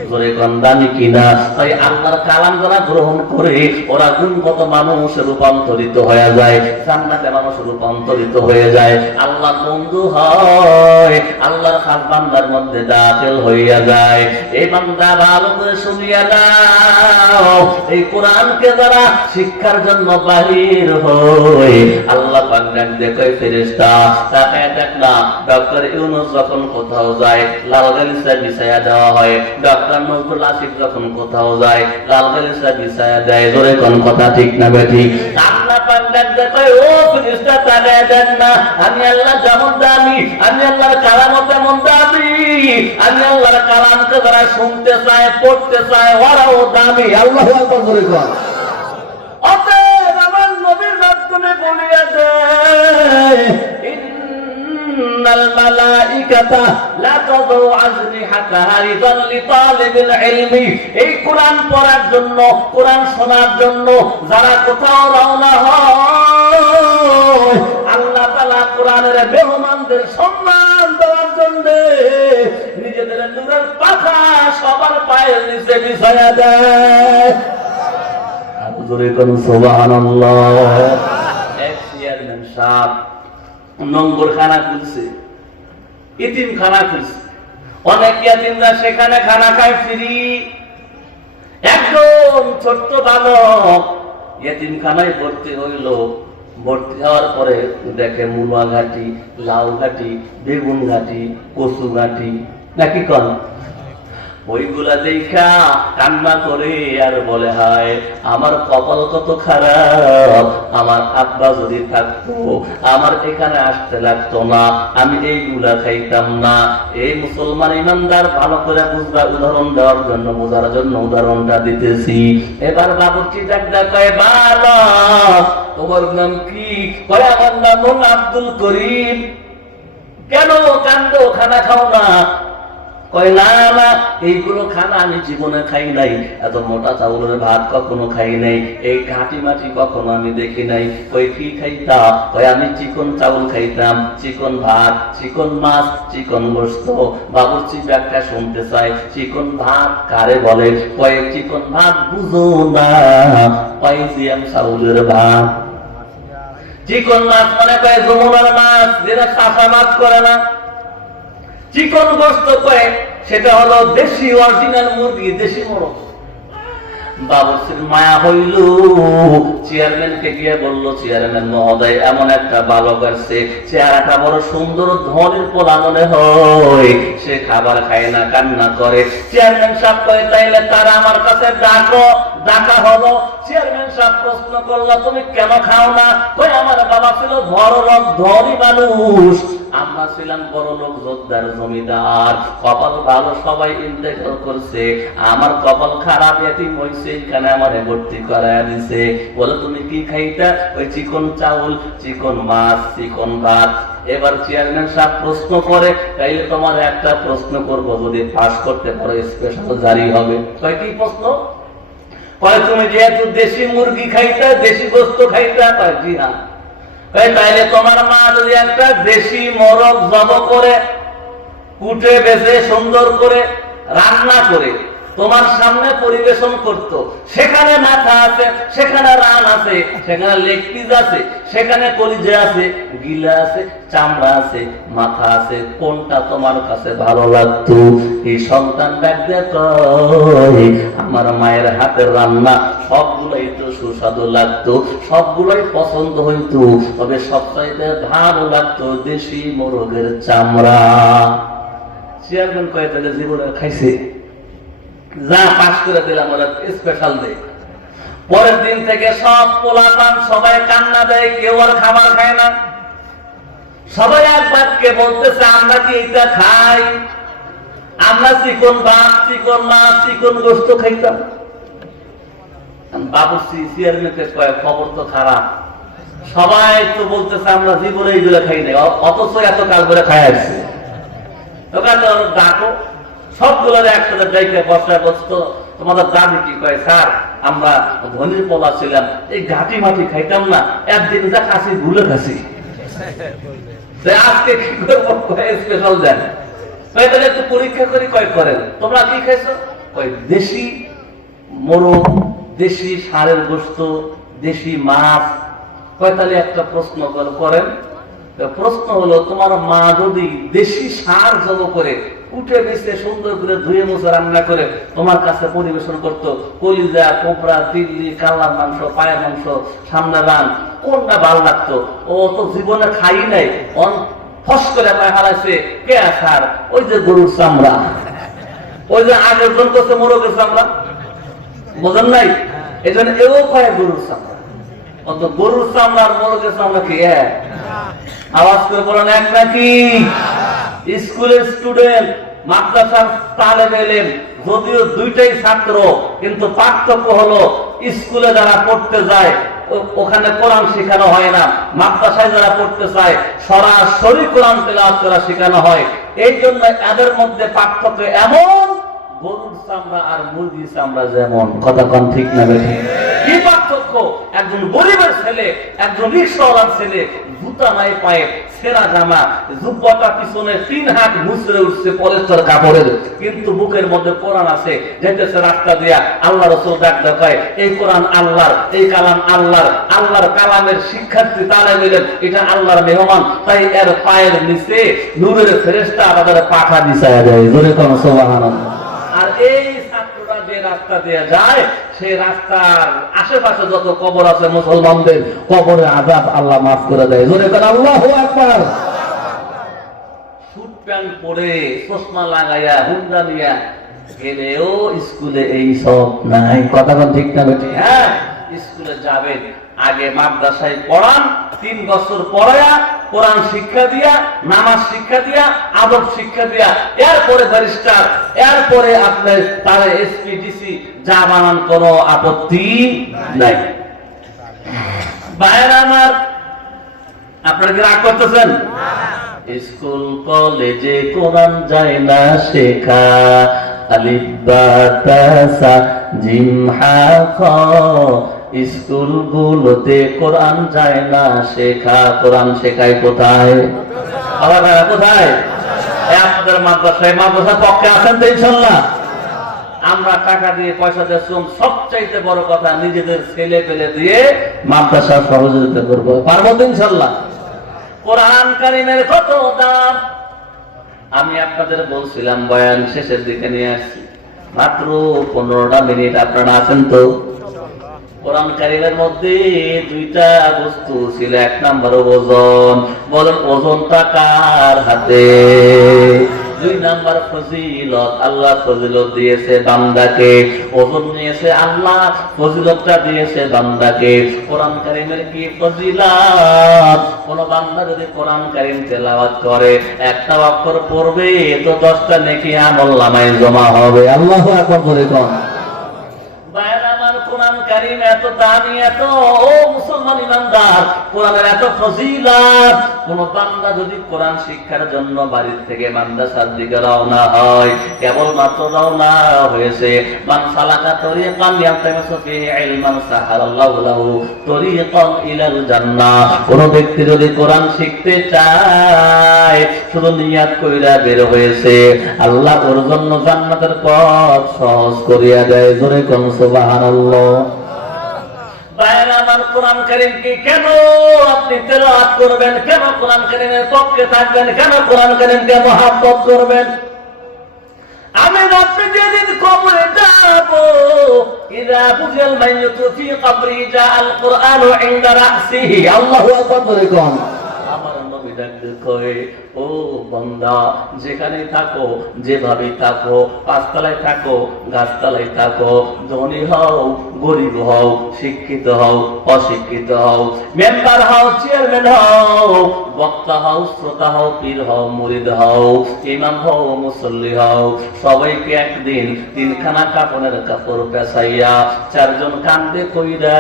জোরে কোন দামি কিনা? তাই আল্লাহর কালাম যারা গ্রহণ করে ওরা গুণগত মানুষ রূপান্তরিত হয়ে যায়, জান্নাতে মানুষ রূপান্তরিত হয়ে যায়, আল্লাহর বন্ধু হয়, আল্লাহর খাস বান্দার মধ্যে দাখিল হইয়া যায়। এই বান্দা ভালো করে শুনিয়া নাও, এই কোরআনকে যারা শিক্ষার জন্য বাহির হয়, আল্লাহ পাক ডাক দেখে ফেরেশতা, তাকায় দেখ না, ডক্টর ইউনূস যখন কোথাও যায় লাল গালিচা বিছায়া দেওয়া হয়, ডক্টর নজরুল আসিফ যখন কোথাও যায় লাল গালিচা বিছায়া দেয়। জোরে কোন কথা ঠিক না বেঠিক? আল্লাহ পাক ডাক দেখে, ও ফেরেশতা তাকায় দেখ না, আমি আল্লাহ যেমন দামি, আমি আল্লাহর কালামও তেমন দামি, আমি আল্লাহর কালামকে যারা শুনতে চায় পড়তে চায় ওরাও দামি। আল্লাহু আকবার বলে কোন। অতএব আমার নবীর মাধ্যমে বলিয়া দেয়, ইন্নাল মালাইকাতা লা তাযু আজনিহাতাহা রিদাল লিতালিবিল ইলমি। এই কোরআন পড়ার জন্য, কোরআন শোনার জন্য যারা কোথাও রওনা হয়, আল্লাহ তাআলা কোরআনের মেহমানদের সম্মান দেওয়ার জন্য নিজেদের নূরের পাখা সবার পায়ের নিচে বিছায়া দেয়। জোরে কোন সুবহানাল্লাহ। এক চেয়ারম্যান সাহেব নোংরখানা খুলছে, ইতিমখানা খুলছে, অনেক ইয়াতিমরা সেখানে খানা খায় ফ্রি। একজন ছোট্ট বালক এতিমখানায় ভর্তি হইল। ভর্তি হওয়ার পরে দেখে মুলা ঘাটি, লাউ ঘাটি, বেগুন ঘাটি, কচু ঘাটি, নাকি কন, ওইগুলা দেখা কান্না করে আর বলে, হায় আমার কপাল কত খারাপ, আমার আব্বা যদি থাকতো আমার এখানে আসতে লাগতো না, আমি এইগুলা খাইতাম না। এই মুসলমান ইমানদার ভালো করে বুঝবা, উদাহরণ দেওয়ার জন্য, বোঝার জন্য উদাহরণটা দিতেছি। এবার বাবুর্চি ডাকটা কয়, বালক তোমার নাম কি? কয় আমার নাম আব্দুল করিম। কেন কান্দো, খানা খাও না? কয় না না, এইগুলো খানা আমি জীবনে খাই নাই, এত মোটা চাউলের ভাত কখনো খাই নাই, এই ঘাটি মাটি কখনো আমি দেখি নাই। কই কি খাইতা? কয় আমি চিকন চাউল খাইতাম, চিকন ভাত, চিকন মাছ, চিকন গোস্ত। বাবুর্চি ব্যাখ্যা শুনতে চাই, চিকন ভাত কারে বলে? কয় চিকন ভাত বুঝো না, পাইছিয়াম চাউলের ভাত। চিকন মাছ মানে কয় যমুনার মাছ, যেটা কাঁচা মাছ করে না। চিকন গোস্ত কয় সেটা হলো দেশি অরিজিনাল মুরগি, দেশি মোরগ। বাবুর্চির মায়া হইল, চেয়ারম্যানকে গিয়ে বলল, চেয়ারম্যান মহোদয় এমন একটা বালক আসছে, চেহারাটা বড় সুন্দর, ধনীর পোলা মনে হয়, সে খাবার খায় না, কান্না করে। চেয়ারম্যান সাহেব কয় তাইলে তারা আমার কাছে ডাকো। ডাকা হলো। চেয়ারম্যান সাহেব প্রশ্ন করলো, তুমি কেন খাও না? কই আমার বাবা ছিল বড় লোক, ধনী মানুষ, আমরা ছিলাম বড় লোক, যোদ্ধার জমিদার, কপাল ভালো, সবাই ইন্তেকাল করছে, আমার কপাল খারাপ, এতিম হইছে, এখানে আমারে ভর্তি করায় দিছে। বলে তুমি কি খাইতা? ওই চিকন চাউল, চিকন মাছ, চিকন ভাত। এবার চেয়ারম্যান সাহেব প্রশ্ন করে, তাইলে তোমার একটা প্রশ্ন করব, যদি পাস করতে পারো স্পেশাল জারি হবে। কয় কি প্রশ্ন? কয় তুমি যেহেতু দেশি মুরগি খাইতা, দেশি গোস্ত খাইতা? কয় জি হ্যাঁ। তাইলে তোমার মা যদি একটা দেশি মোরগ জব করে, কুটে বেঁচে সুন্দর করে রান্না করে তোমার সামনে পরিবেশন করত, সেখানে মাথা আছে, সেখানে রান আছে, সেখানে লেগ পিস আছে, সেখানে কলিজা আছে, গিলা আছে, চামড়া আছে, মাথা আছে, কোনটা তোমার কাছে ভালো লাগতো? এই সন্তান ডাক দিয়ে কয়, আমার মায়ের হাতের রান্না সবগুলোই তো সুস্বাদু লাগতো, সবগুলোই পছন্দ হইতো, তবে সবচাইতে ভালো লাগতো দেশি মোরগের চামড়া। চেয়ারম্যান কয় তাহলে জীবনে খাইছে, যা পাস করে দিলাম, ওরা স্পেশাল দেয়। পরের দিন থেকে সব পোলাপান সবাই কান্না দেয়, কেউ আর খাবার খায় না। সবাই এক বাক্যে বলতেছে, আমরা কি এটা খাই? আমরা চিকন ভাত, চিকন মাছ, চিকন গোস্ত খাইতাম। বাবুর্চি চেয়ারম্যানকে কয়, খবর তো খারাপ, সবাই তো বলতেছে আমরা জীবনে এইগুলো খাই নাই, অথচ এত কাল করে খাই আসছে। ডাকো সবগুলো একসাথে যাইতে বসা বসত। তোমাদের দাবি কি? কয় স্যার আমরা ধনির পোলা ছিলাম, এই ঘাটি মাটি খাইতাম না, একদিন যা খাসি ভুলে খাসি, আজকে কি করবো? স্পেশাল দেন। তাহলে একটু পরীক্ষা করি। কয় করেন, তোমরা কি খাইছো? কয় দেশি মোরগ, দেশি ষাঁড়ের গোস্ত, দেশি মাছ। কয় তাহলে একটা প্রশ্ন করেন। প্রশ্ন হলো, তোমার মা যদি দেশি ষাঁড় জব করে, উঠে বেছে সুন্দর করে ধুয়ে মুছে রান্না করে তোমার কাছে পরিবেশন করতো, কলিজা, কোবরা, দিল্লি, কাল্লার মাংস, পায়ের মাংস, সামনে রান, কোনটা ভালো লাগতো? ও তো জীবনে খাই নাই, ফস করে পায়ে হারাইছে। কে স্যার? ওই যে গরুর চামড়া, ওই যে আগের জন করছে মোরগের চামড়া, বোঝেন নাই? এই জন্য এও খায় গরুর চামড়া। অত গরুর চামড়া আর মোরগের চামড়া কি এক? আওয়াজ করে বলেন এক নাকি? স্কুলের স্টুডেন্ট, মাদ্রাসার তালেবে ইলম, যদিও দুইটাই ছাত্র, কিন্তু পার্থক্য হলো স্কুলে যারা পড়তে যায় ওখানে কোরআন শেখানো হয় না, মাদ্রাসায় যারা পড়তে চায় সরাসরি কোরআন তেলাওয়াত করা শেখানো হয়। এই জন্য এদের মধ্যে পার্থক্য এমন, গরুর চামড়া আর মুরগির চামড়া যেমন। কথা কোন ঠিক না বেঠিক? কি পার্থক্য? একজন গরিবের ছেলে, একজন রিকশাওয়ালার ছেলে, জুতা নাই পায়ে, ছেঁড়া জামা, জুব্বাটা পিছনে 3 হাত মুচড়ে উঠছে পলিস্টার কাপড়ের, কিন্তু বুকের মধ্যে কোরআন আছে, যেতেছে রাস্তা দিয়া, আল্লাহ রাসূল ডাক দেখায়, এই কোরআন আল্লাহর, এই কালাম আল্লাহর, আল্লাহর কালামের শিক্ষার্থী তালেব ইলম, এটা আল্লাহর মেহমান, তাই এর পায়ের নিচে নূরের ফেরেশতা তাদের পাখা বিছায়া দেয়। জোরে কোন সুবহানাল্লাহ। আর এই ছাত্ররা যে রাস্তা দিয়ে যায়, সেই রাস্তার আশেপাশে যত কবর আছে মুসলমানদের কবরের আযাব আল্লাহ মাফ করে দেয়। জোরে করে আল্লাহু আকবার। স্যুট প্যান্ট পরে চশমা লাগাইয়া হুন্ডা নিয়া গেলেও স্কুলে এই সব নাই। কথা বল ঠিক না বেটি? হ্যাঁ, স্কুলে যাবেন, আগে মাদ্রাসায় পড়ান, 3 বছর পড়ায়া কোরআন শিক্ষা দিয়া, নামাজ শিক্ষা দিয়া, আদব শিক্ষা দিয়া, এরপরে ব্যারিস্টার, এরপরে আপনার তারা এসপিডিসি যা বানান, কোনো আপত্তি নাই। ভাইরা আমার, আপনারা কি রাগ করতেছেন? স্কুল কলেজে কোরআন যায় না শেখা, আলিফ বা তা সা জিম হা খ, স্কুলগুলোতে কোরআন যায় না শেখা। কোরআন শেখায় কোথায়? আবার কোথায়? আপনাদের মাদ্রাসায়, মাদ্রাসার পক্ষে আছেন তো ইনশাআল্লাহ? আমরা টাকা দিয়ে পয়সা দিয়ে সবচাইতে বড় কথা নিজেদের ছেলে পেলে দিয়ে মাদ্রাসা সহযোগিতা করবো, পারবো তো ইনশাআল্লাহ? কোরআন কারীমের কত দাম আমি আপনাদের বলছিলাম, বয়ান শেষের দিকে নিয়ে আসছি, মাত্র 15টা মিনিট। আপনারা আছেন তো? কোরআন কারীমের মধ্যে 2টা বস্তু ছিল। 1 নাম্বার ওজন। বলেন ওজনটা কার হাতে? 2 নাম্বার ফজিলত। আল্লাহ ফজিলত দিয়েছে বান্দাকে, ওজন নিয়েছে আল্লাহ, ফজিলতটা দিয়েছে বান্দাকে। কোরআন কারীমের কি ফজিলত! কোন বান্দা যদি কোরআন কারীম তেলাওয়াত করে, একটা অক্ষর পড়বে তো 10টা নেকি আমলনামায় জমা হবে। আল্লাহু আকবার বলে কোন বাইরে আমার কোরআন কারীম এত দামি, এত ও মুসলমান ইমানদার, কোরআনের এত ফজিলত। কোন বান্দা যদি কোরআন শিক্ষার জন্য বাড়ির থেকে মাদ্রাসার দিকে রওনা হয়, কেবল মাত্র রওনা হয়েছে, মান সালাকা তরিকান ইয়ালতামিসু ফিহি ইলমান সাহালাল্লাহু লাহু তরিকান ইলাল জান্নাহ। কোন ব্যক্তি যদি কোরআন শিখতে চায়, শুধু নিয়াত কইরা বের হয়েছে, আল্লাহ ওর জন্য জান্নাতের পথ সহজ করিয়া দেয়। জোরে কোন সুবহানাল্লাহ। বাইরে আমার কোরআন কারীমকে কেন আপনি তেলাওয়াত করবেন? কেন কোরআন কারীমের পক্ষে থাকবেন? কেন কোরআন কারীমকে মহব্বত করবেন? আমি আপনি যেদিন কবরে যাব, ইযা বুজিল মাইয়িতু ফি কবরি জাআল কুরআনু ইনদা রাসিহি। আল্লাহু আকবার বলে কোন আমার নবী ডাকতে কয়, ও বান্দা, যেখানে থাকো, যেভাবে থাকো, 5 তলায় থাকো, গাছতলায় থাকো, ধনী হও, গরিব হও, শিক্ষিত হও, অশিক্ষিত হও, মেম্বার হও, চেয়ারম্যান হও, বক্তা হও, শ্রোতা হও, পীর হও, মুরিদ হও, ইমাম হও, মুসল্লি হও, সবাইকে একদিন 3খানা কাফনের কাপড় পেছাইয়া 4 জন কান্দে কইরা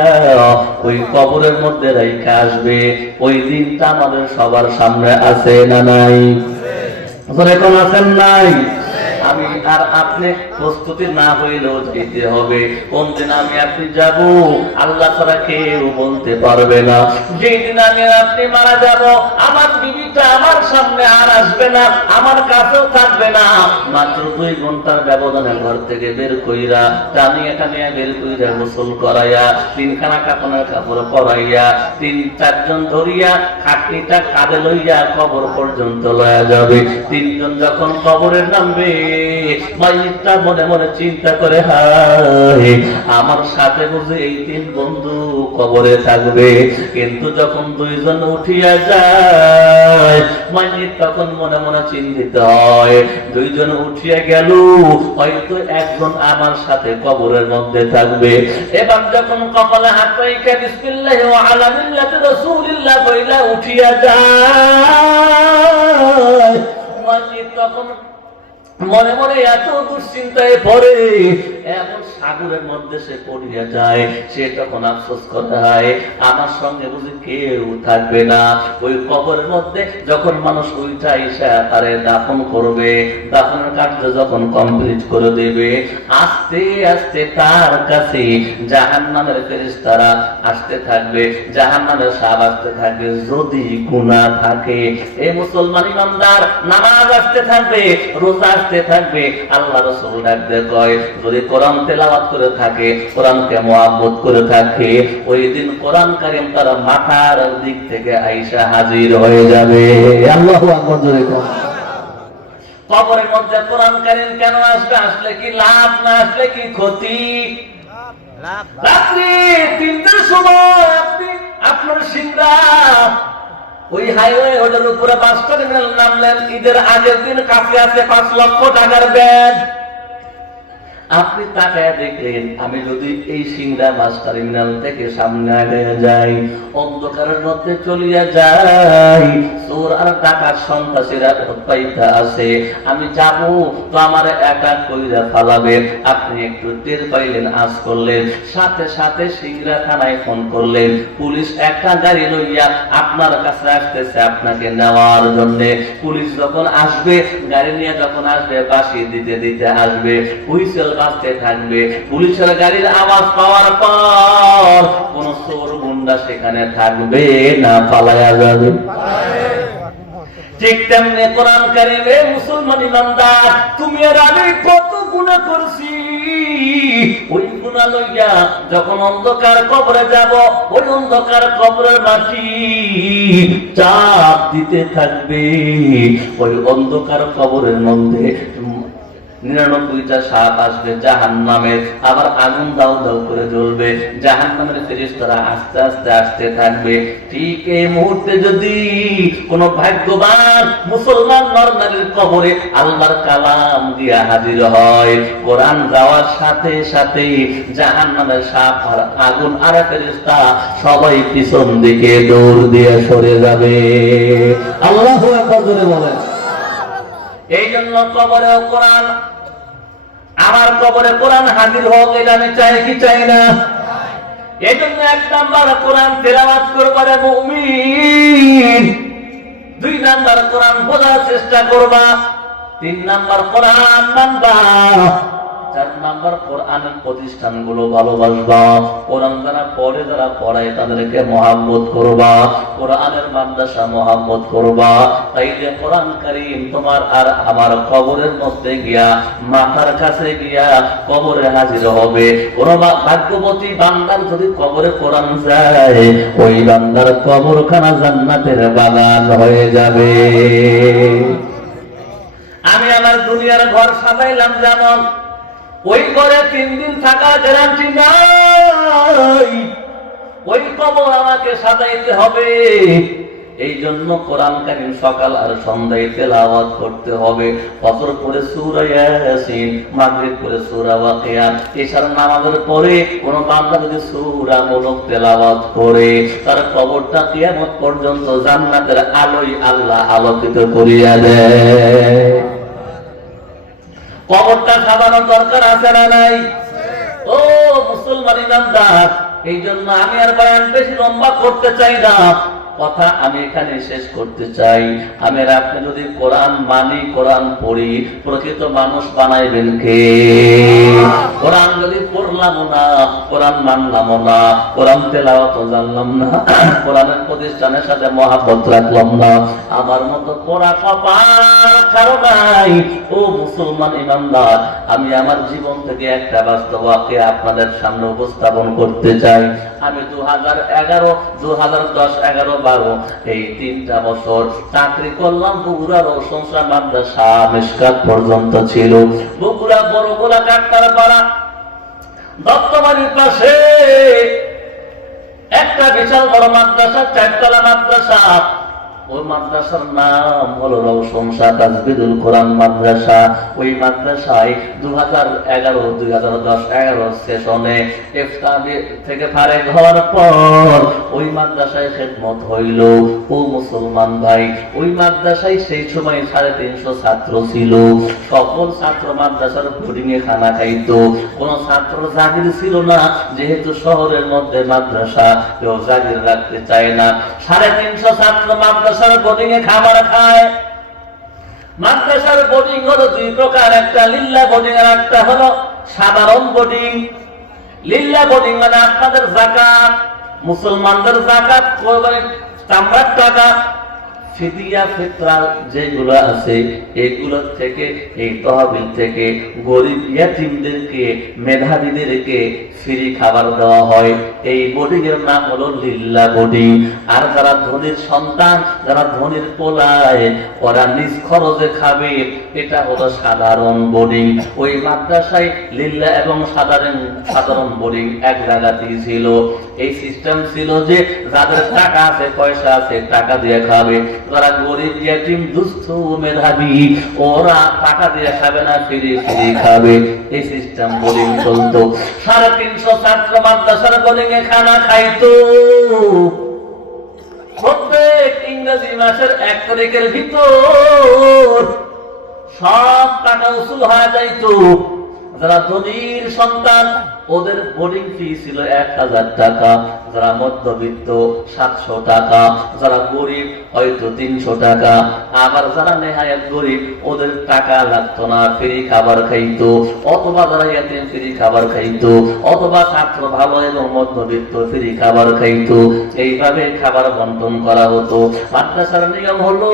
ওই কবরের মধ্যে রাইখা আসবে। ওই দিনটা আমাদের সবার সামনে আছে না নাই? কোন আছেন নাই? আমি আর আপনি প্রস্তুতি না হইলেও যেতে হবে। কোন দিন আমি আপনি যাব, আল্লাহ ছাড়া কেউ বলতে পারবে না। যেই দিন আমি আপনি মারা যাব, আমার বিবিটা আমার সামনে আর আসবে না, আমার কাছেও থাকবে না। মাত্র 2 ঘন্টার ব্যবধানে ঘর থেকে বের কইরা, টানিয়া টানিয়া বের কইরা গোসল করাইয়া, 3খানা কাপড়ের কাপড় পরাইয়া, 3-4 জন ধরিয়া খাটনিটা কাঁধে লইয়া কবর পর্যন্ত লয়া যাবে। 3 জন যখন কবরে নামবে, মাইয়িতটা মনে মনে চিন্তা করে, হায়, আমার সাথে বুঝি এই 3 বন্ধু কবরে থাকবে। কিন্তু যখন 2 জন উঠিয়া যায়, মাইয়িত তখন মনে মনে চিন্তিত হয়, 2 জন উঠিয়া গেল, হয়তো 1 জন আমার সাথে কবরের মধ্যে থাকবে। এবার যখন কপালে হাত রাইখা বিসমিল্লাহ ওয়া আলা মিল্লাতি রাসূলিল্লাহ বইলা উঠিয়া যায়, মাইয়িত তখন মনে মনে এত দুশ্চিন্তায় পড়ে, এমন সাগরের মধ্যে সে পড়িয়া যায়। সে তখন আফসোস করে, হয় আমার সঙ্গে বুঝি কেউ থাকবে না। ওই কবরের মধ্যে যখন মানুষ উইঠা ইসা তারে দাফন করবে, দাফনের কার্য যখন কমপ্লিট করে দেবে, আস্তে আস্তে তার কাছে জাহান্নামের ফেরেশতারা আসতে থাকবে, জাহান্নামের সাপ আসতে থাকবে। যদি গুনাহ থাকে, এই মুসলমান ইমানদার, নামাজ আসতে থাকবে, রোজা আসতে থাকবে। আল্লাহ রাসূল ডাকতে কয়, যদি কোরআন তেলাওয়াত করে থাকে, কোরআনকে মুহাব্বত করে থাকে, ওই দিন কোরআন কারীম তার মাথার দিক থেকে আইসা হাজির হয়ে যাবে। আল্লাহু আকবার জোরে কোন। কবরের মধ্যে কোরআন কারীম কেন আসবে? আসলে কি লাভ, না আসলে কি ক্ষতি? রাত্রি 3টার সময় আপনি আপনার সিংড়া ওই হাইওয়ে ওটার উপরে 5 টার্মিনাল নামলেন, ঈদের আগের দিন কাছে আছে 5 লক্ষ টাকার ব্যাগ। আপনি তাকায় দেখলেন আমি যদি এই সিংড়া বাস টার্মিনাল থেকে সামনে আগে যাই, অন্ধকারের মধ্যে চলিয়া যাই, চোর আর ডাকাত সন্ত্রাসীরা পাইতা আছে, আমি যাব তো আমার একা কইরা ফালাবে। আপনি একটু টের পাইলেন, আজ করলেন, সাথে সাথে সিংড়া থানায় ফোন করলেন, পুলিশ একটা গাড়ি লইয়া আপনার কাছে আসতেছে আপনাকে নেওয়ার জন্য। পুলিশ যখন আসবে, গাড়ি নিয়ে যখন আসবে, বাঁশি দিতে দিতে আসবে, হুইসেল বাজতে থাকবে। পুলিশের গাড়ির আওয়াজ পাওয়ার পর কোন চোর গুন্ডা সেখানে থাকবে না, পালায়া যাবে। ঠিক তেমনি কোরআন কারিমে মুসলমান ইমানদার, তুমি আর আমি কত গুনাহ করছি, ওই গুনাহ লইয়া যখন অন্ধকার কবরে যাব, ওই অন্ধকার কবরের মাটি চাপ দিতে থাকবে। ওই অন্ধকার কবরের মধ্যে 99টা সাপ আসবে জাহান্নামের, আবার আগুন দাউ দাউ করে জ্বলবে, জাহান্নামের ফেরেশতারা আস্তে আস্তে আসতে থাকবে। ঠিক এই মুহূর্তে যদি কোন ভাগ্যবান মুসলমান নর-নারীর কবরে আল্লাহর কালাম দিয়া হাজির হয়, কোরআন যাওয়ার সাথে সাথে জাহান্নামের সাপ আর আগুন আর ফেরেশতা সবাই পিছন দিকে দৌড় দিয়ে সরে যাবে। আল্লাহু আকবার জোরে বলেন। এই জন্য কবরেও কোরআন, আমার কবরে কোরআন হাজির হোক, এটা আমি চাই কি চাই না? এই জন্য 1 নাম্বার কোরআন তেলাওয়াত করবারে মুমিন, 2 নাম্বার কোরআন বোঝার চেষ্টা করবা, 3 নাম্বার কোরআন মানবা, 4 নাম্বার কোরআনের প্রতিষ্ঠানগুলো ভালোবাসবা, কোরআন যারা পড়ে যারা পড়ায় তাদেরকে মহব্বত করবা, কোরআনের মাদ্রাসা মহব্বত করবা। তাইলে কোরআন কারীম তোমার আর আমার কবরের মধ্যে গিয়া, মাথার কাছে গিয়া কবরে হাজির হবে। কোন ভাগ্যবতী বান্দার যদি কবরে কোরআন যায়, ওই বান্দার কবরখানা জান্নাতের বাগান হয়ে যাবে। আমি আমার দুনিয়ার ঘর সাজাইলাম যেমন, ওই ঘরে 3 দিন থাকা গ্যারান্টি নাই, ওই কবর আমাকে সাজাইতে হবে। এই জন্য কোরআন কারীম সকাল আর সন্ধ্যায় তেলাওয়াত করতে হবে। ফজর পরে সূরা ইয়াসিন, মাগরিব পরে সূরা ওয়াকিয়া, এশার নামাজের পরে কোন বান্দা যদি সূরা মুলক তেলাওয়াত করে, তার কবরটা কিয়ামত পর্যন্ত জান্নাতের আলোয় আল্লাহ আলোকিত করিয়া দেয়। কবরটা সাজানোর দরকার আছে না নাই? ও মুসলমান ইমানদার, এই জন্য আমি আর বয়ান বেশি লম্বা করতে চাই না, কথা আমি এখানে শেষ করতে চাই। আমি আর আপনি যদি কোরআন মানি, কোরআন পড়ি, প্রকৃত মানুষ বানাইবেন কে? কোরআন যদি পড়লাম না, কোরআন মানলাম না, কোরআন তেলাওয়াত জানলাম না, কোরআনের প্রতিষ্ঠানের সাথে মহব্বত রাখলাম না, আমার মতো পড়া কপাল কারো নাই। ও মুসলমান ইমানদার, আমি আমার জীবন থেকে একটা বাস্তব ওয়াকিয়া আপনাদের সামনে উপস্থাপন করতে চাই। আমি 2011, 2010, 11, 12 এই 3টা বছর চাকরি করলাম বগুড়া রওশনশাহ মাদ্রাসা মিশকাত পর্যন্ত ছিল। বগুড়া বড়গোলা কাকতারপাড়া দত্তবাড়ির পাশে একটা বিশাল বড় মাদ্রাসা, 4তলা মাদ্রাসা। ওই মাদ্রাসার নাম হলো রওশনশাহ তাজবিদুল কোরআন মাদ্রাসা। ওই মাদ্রাসায় 2011, 2010, 11 সেশনে ইফতার থেকে ফারেক হওয়ার পর ওই মাদ্রাসায় খেদমত হইল। ও মুসলমান ভাই, ওই মাদ্রাসায় সেই সময় 350 ছাত্র ছিল। সকল ছাত্র মাদ্রাসার বোর্ডিং এ খানা খাইতো, কোন ছাত্র জাগির ছিল না, যেহেতু শহরের মধ্যে মাদ্রাসা, কেউ জাগির রাখতে চায় না। 350 ছাত্র মাদ্রাসার বোর্ডিং এ খাবার খায়। মাদ্রাসার বোর্ডিং হলো 2 প্রকার, একটা লিল্লা বোর্ডিং আর একটা হলো সাধারণ বোর্ডিং। লিল্লা বোর্ডিং মানে আপনাদের যাকাত, মুসলমানদের যাকাত, চামড়ার টাকা, ফিদিয়া ফিতরা যেগুলো আছে এগুলো থেকে, এই তহবিল থেকে গরিব ইয়াতীমদেরকে, মেধাবীদেরকে ফ্রি খাবার দেওয়া হয়। এই বোর্ডিং এর নাম হলো লিল্লাহ বোর্ডিং। আর যারা ধনীর সন্তান, যারা ধনীর পোলায়, ওরা নিজ খরচে খাবে, এটা হলো সাধারণ বোর্ডিং। ওই মাদ্রাসায় লিল্লাহ এবং সাধারণ বোর্ডিং এক জায়গাতেই ছিল। এই সিস্টেম ছিল যে যাদের টাকা আছে, পয়সা আছে, টাকা দিয়ে খাবে। যারা গরিব ইয়াতীম দুস্থ মেধাবী, ওরা টাকা দিয়ে খাবে না, ফ্রি ফ্রি খাবে। এই সিস্টেম বোর্ডিং চলতো। 350 ছাত্র মাদ্রাসার বোর্ডিং এ খানা খাইতো। প্রত্যেক ইংরেজি মাসের 1 তারিখের ভিতর সব টাকা উসুল হয়ে যাইতো। যারা ধনীর সন্তান, ওদের বোর্ডিং ফি ছিল 1000 টাকা। যারা মধ্যবিত্ত 700 টাকা। যারা গরিব হয়তো 300 টাকা। আবার যারা নেহায়াত গরিব, ওদের টাকা লাগতো না, ফ্রি খাবার খাইতো। অথবা যারা ইয়াতীম ফ্রি খাবার খাইতো, অথবা ছাত্র ভালো এবং মধ্যবিত্ত ফ্রি খাবার খাইতো। এইভাবে খাবার বন্টন করা হতো। মাদ্রাসার নিয়ম হলো,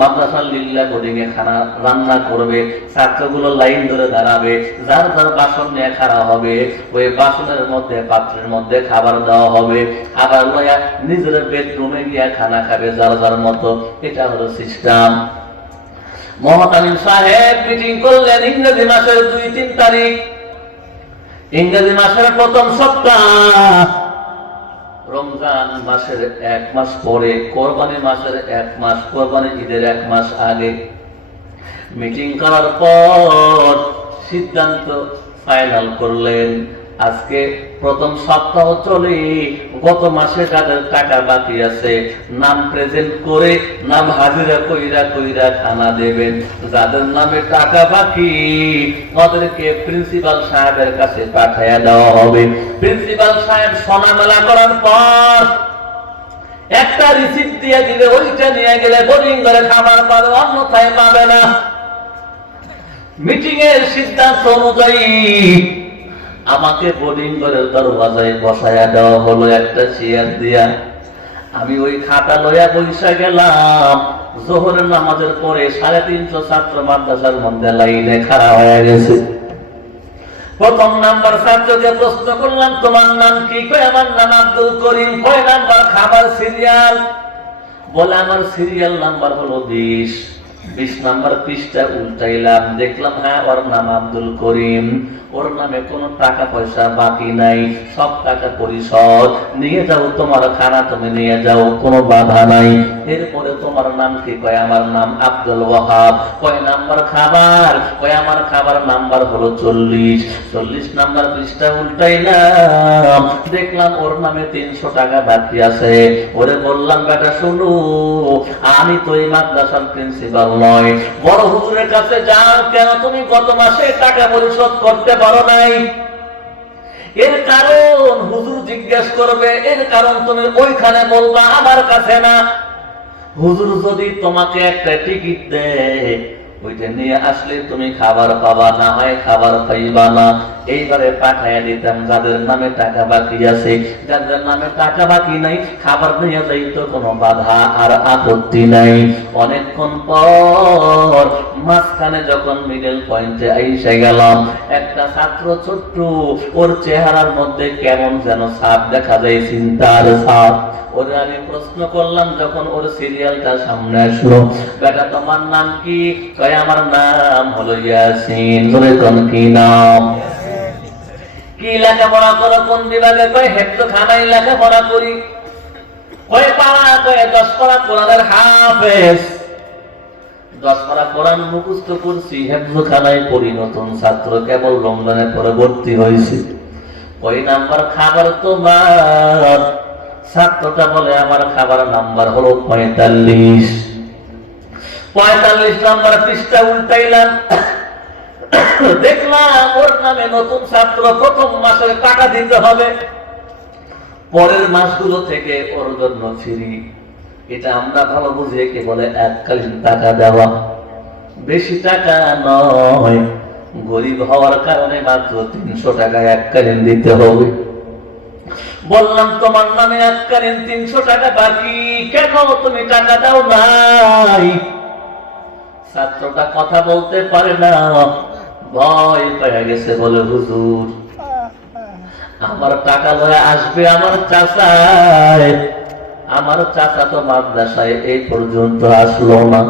মাদ্রাসার লিল্লাহ বোর্ডিং এ খানা রান্না করবে, ছাত্রগুলো লাইন ধরে দাঁড়াবে, যার যার বাসন নিয়ে খাওয়া হবে, ওই বাসনের মধ্যে, পাত্রের মধ্যে খাবার দেওয়া হবে। আবার লয়া নিজের বেডরুমে গিয়া খানা খাবে যার যার মতো। এটা হলো সিস্টেম। মহতামিম সাহেব মিটিং করলেন ইংরেজি মাসের 2-3 তারিখ। ইংরেজি মাসের প্রথম সপ্তাহ, রমজান মাসের 1 মাস পরে, কোরবানি মাসের 1 মাস, কোরবানি ঈদের 1 মাস আগে মিটিং করার পর সিদ্ধান্ত ফাইনাল করলেন, আজকে প্রথম সপ্তাহ চলে, গত মাসে যাদের টাকা বাকি আছে নাম প্রেজেন্ট করে, নাম হাজিরা কইরা খানা দেবেন। যাদের নামে টাকা বাকি ওদেরকে প্রিন্সিপাল সাহেবের কাছে পাঠিয়ে দেওয়া হবে। প্রিন্সিপাল সাহেব সোনা মেলা করার পর একটা রিসিপ্ট দিয়ে দিলে, ওইটা নিয়ে গেলে বোর্ডিং করে খাবার পাবে, অন্যথায় পাবে না। মিটিং এর সিদ্ধান্ত অনুযায়ী আমাকে বোর্ডিং ঘরের দরওয়াজায় বসায়া দেওয়া হলো একটা চেয়ার দিয়া। আমি ওই খাতা লইয়া বইসা গেলাম। জোহরের নামাজের পরে 350 ছাত্র মাদ্রাসার মধ্যে লাইনে খাড়া হয়ে গেছে। প্রথম নাম্বার ছাত্রকে প্রশ্ন করলাম, তোমার নাম কি? কয় আমার নাম আব্দুল করিম। কয় নাম্বার খাবার সিরিয়াল? বলে আমার সিরিয়াল নাম্বার হলো 20। 20 নাম্বার পৃষ্ঠা উল্টাইলাম, দেখলাম হ্যাঁ ওর নাম আব্দুল করিম, ওর নামে কোনো টাকা পয়সা বাকি নাই, সব টাকা পরিশোধ, নিয়ে যাও তোমার খানা, তুমি নিয়ে যাও, কোনো বাধা নাই। এরপরে তোমার নাম কি? কয় আমার নাম আব্দুল ওয়াহাব। কয় নাম্বার খাবার? কয় আমার খাবার নাম্বার হলো 40। 40 নাম্বার পৃষ্ঠা উল্টাইলাম, দেখলাম ওর নামে 300 টাকা বাকি আছে। ওরে বললাম, বেটা শুনো, আমি তো এই মাদ্রাসার প্রিন্সিপাল নয়, বড় হুজুরের কাছে যাও। কেন তুমি গত মাসে টাকা পরিশোধ করতে পারো নাই? এর কারণ হুজুর জিজ্ঞেস করবে, এর কারণ তুমি ওইখানে বলবা, আমার কাছে না। হুজুর যদি তোমাকে একটা টিকিট দেয়, ওইটা নিয়ে আসলে তুমি খাবার পাবা, না হয় খাবার পাইবা না। এইবারে পাঠাইয়া দিতাম যাদের নামে টাকা বাকি আছে। যাদের নামে টাকা বাকি নাই, খাবার নিয়ে যাইতো, কোনো বাধা আর আপত্তি নাই। অনেকক্ষণ পর মাঝখানে যখন মিডল পয়েন্টে আইসা গেলাম, একটা ছাত্র ছোট্ট, ওর চেহারার মধ্যে কেমন যেন ছাপ দেখা যায়, চিন্তার ছাপ। ওরে আমি প্রশ্ন করলাম, যখন ওর সিরিয়ালটা সামনে আসলো, বেটা তোমার নাম কি? কয় আমার নাম হলো ইয়াসিন। কি নাম? কি লেখাপড়া করো? কোন বিভাগে? কয় হেফজখানায় লেখাপড়া করি। কয় পারা? কয় 10 পারা কোরআনের হাফেজ। 10 পারা কোরআন মুখস্থ করছি, হেফজখানায় পড়ি, নতুন ছাত্র, কেবল রমজানের পরে ভর্তি হয়েছে। কয় নাম্বার খাবার তোমার? ছাত্রটা বলে আমার খাবার নাম্বার হলো 45। 45 নাম্বার পৃষ্ঠা উল্টাইলাম, দেখলাম ওর নামে নতুন ছাত্র, প্রথম মাসের টাকা দিতে হবে, পরের মাসগুলো থেকে ওর জন্য ফ্রি। এটা আমরা ভালো বুঝি, কে বলে এককালীন টাকা দেওয়া, বেশি টাকা নয়। গরিব হওয়ার কারণে মাত্র 300 টাকা এককালীন দিতে হবে। বললাম তোমার নামে আজকালীন 300 টাকা বাকি, কেন তুমি টাকা দাও নাই? ছাত্রটা কথা বলতে পারে না, ভয় পেয়ে গেছে, বলে হুজুর আমার টাকা লয়ে আসবে আমার চাচায়, আমার চাচা তো মাদ্রাসায় এই পর্যন্ত আসলো না।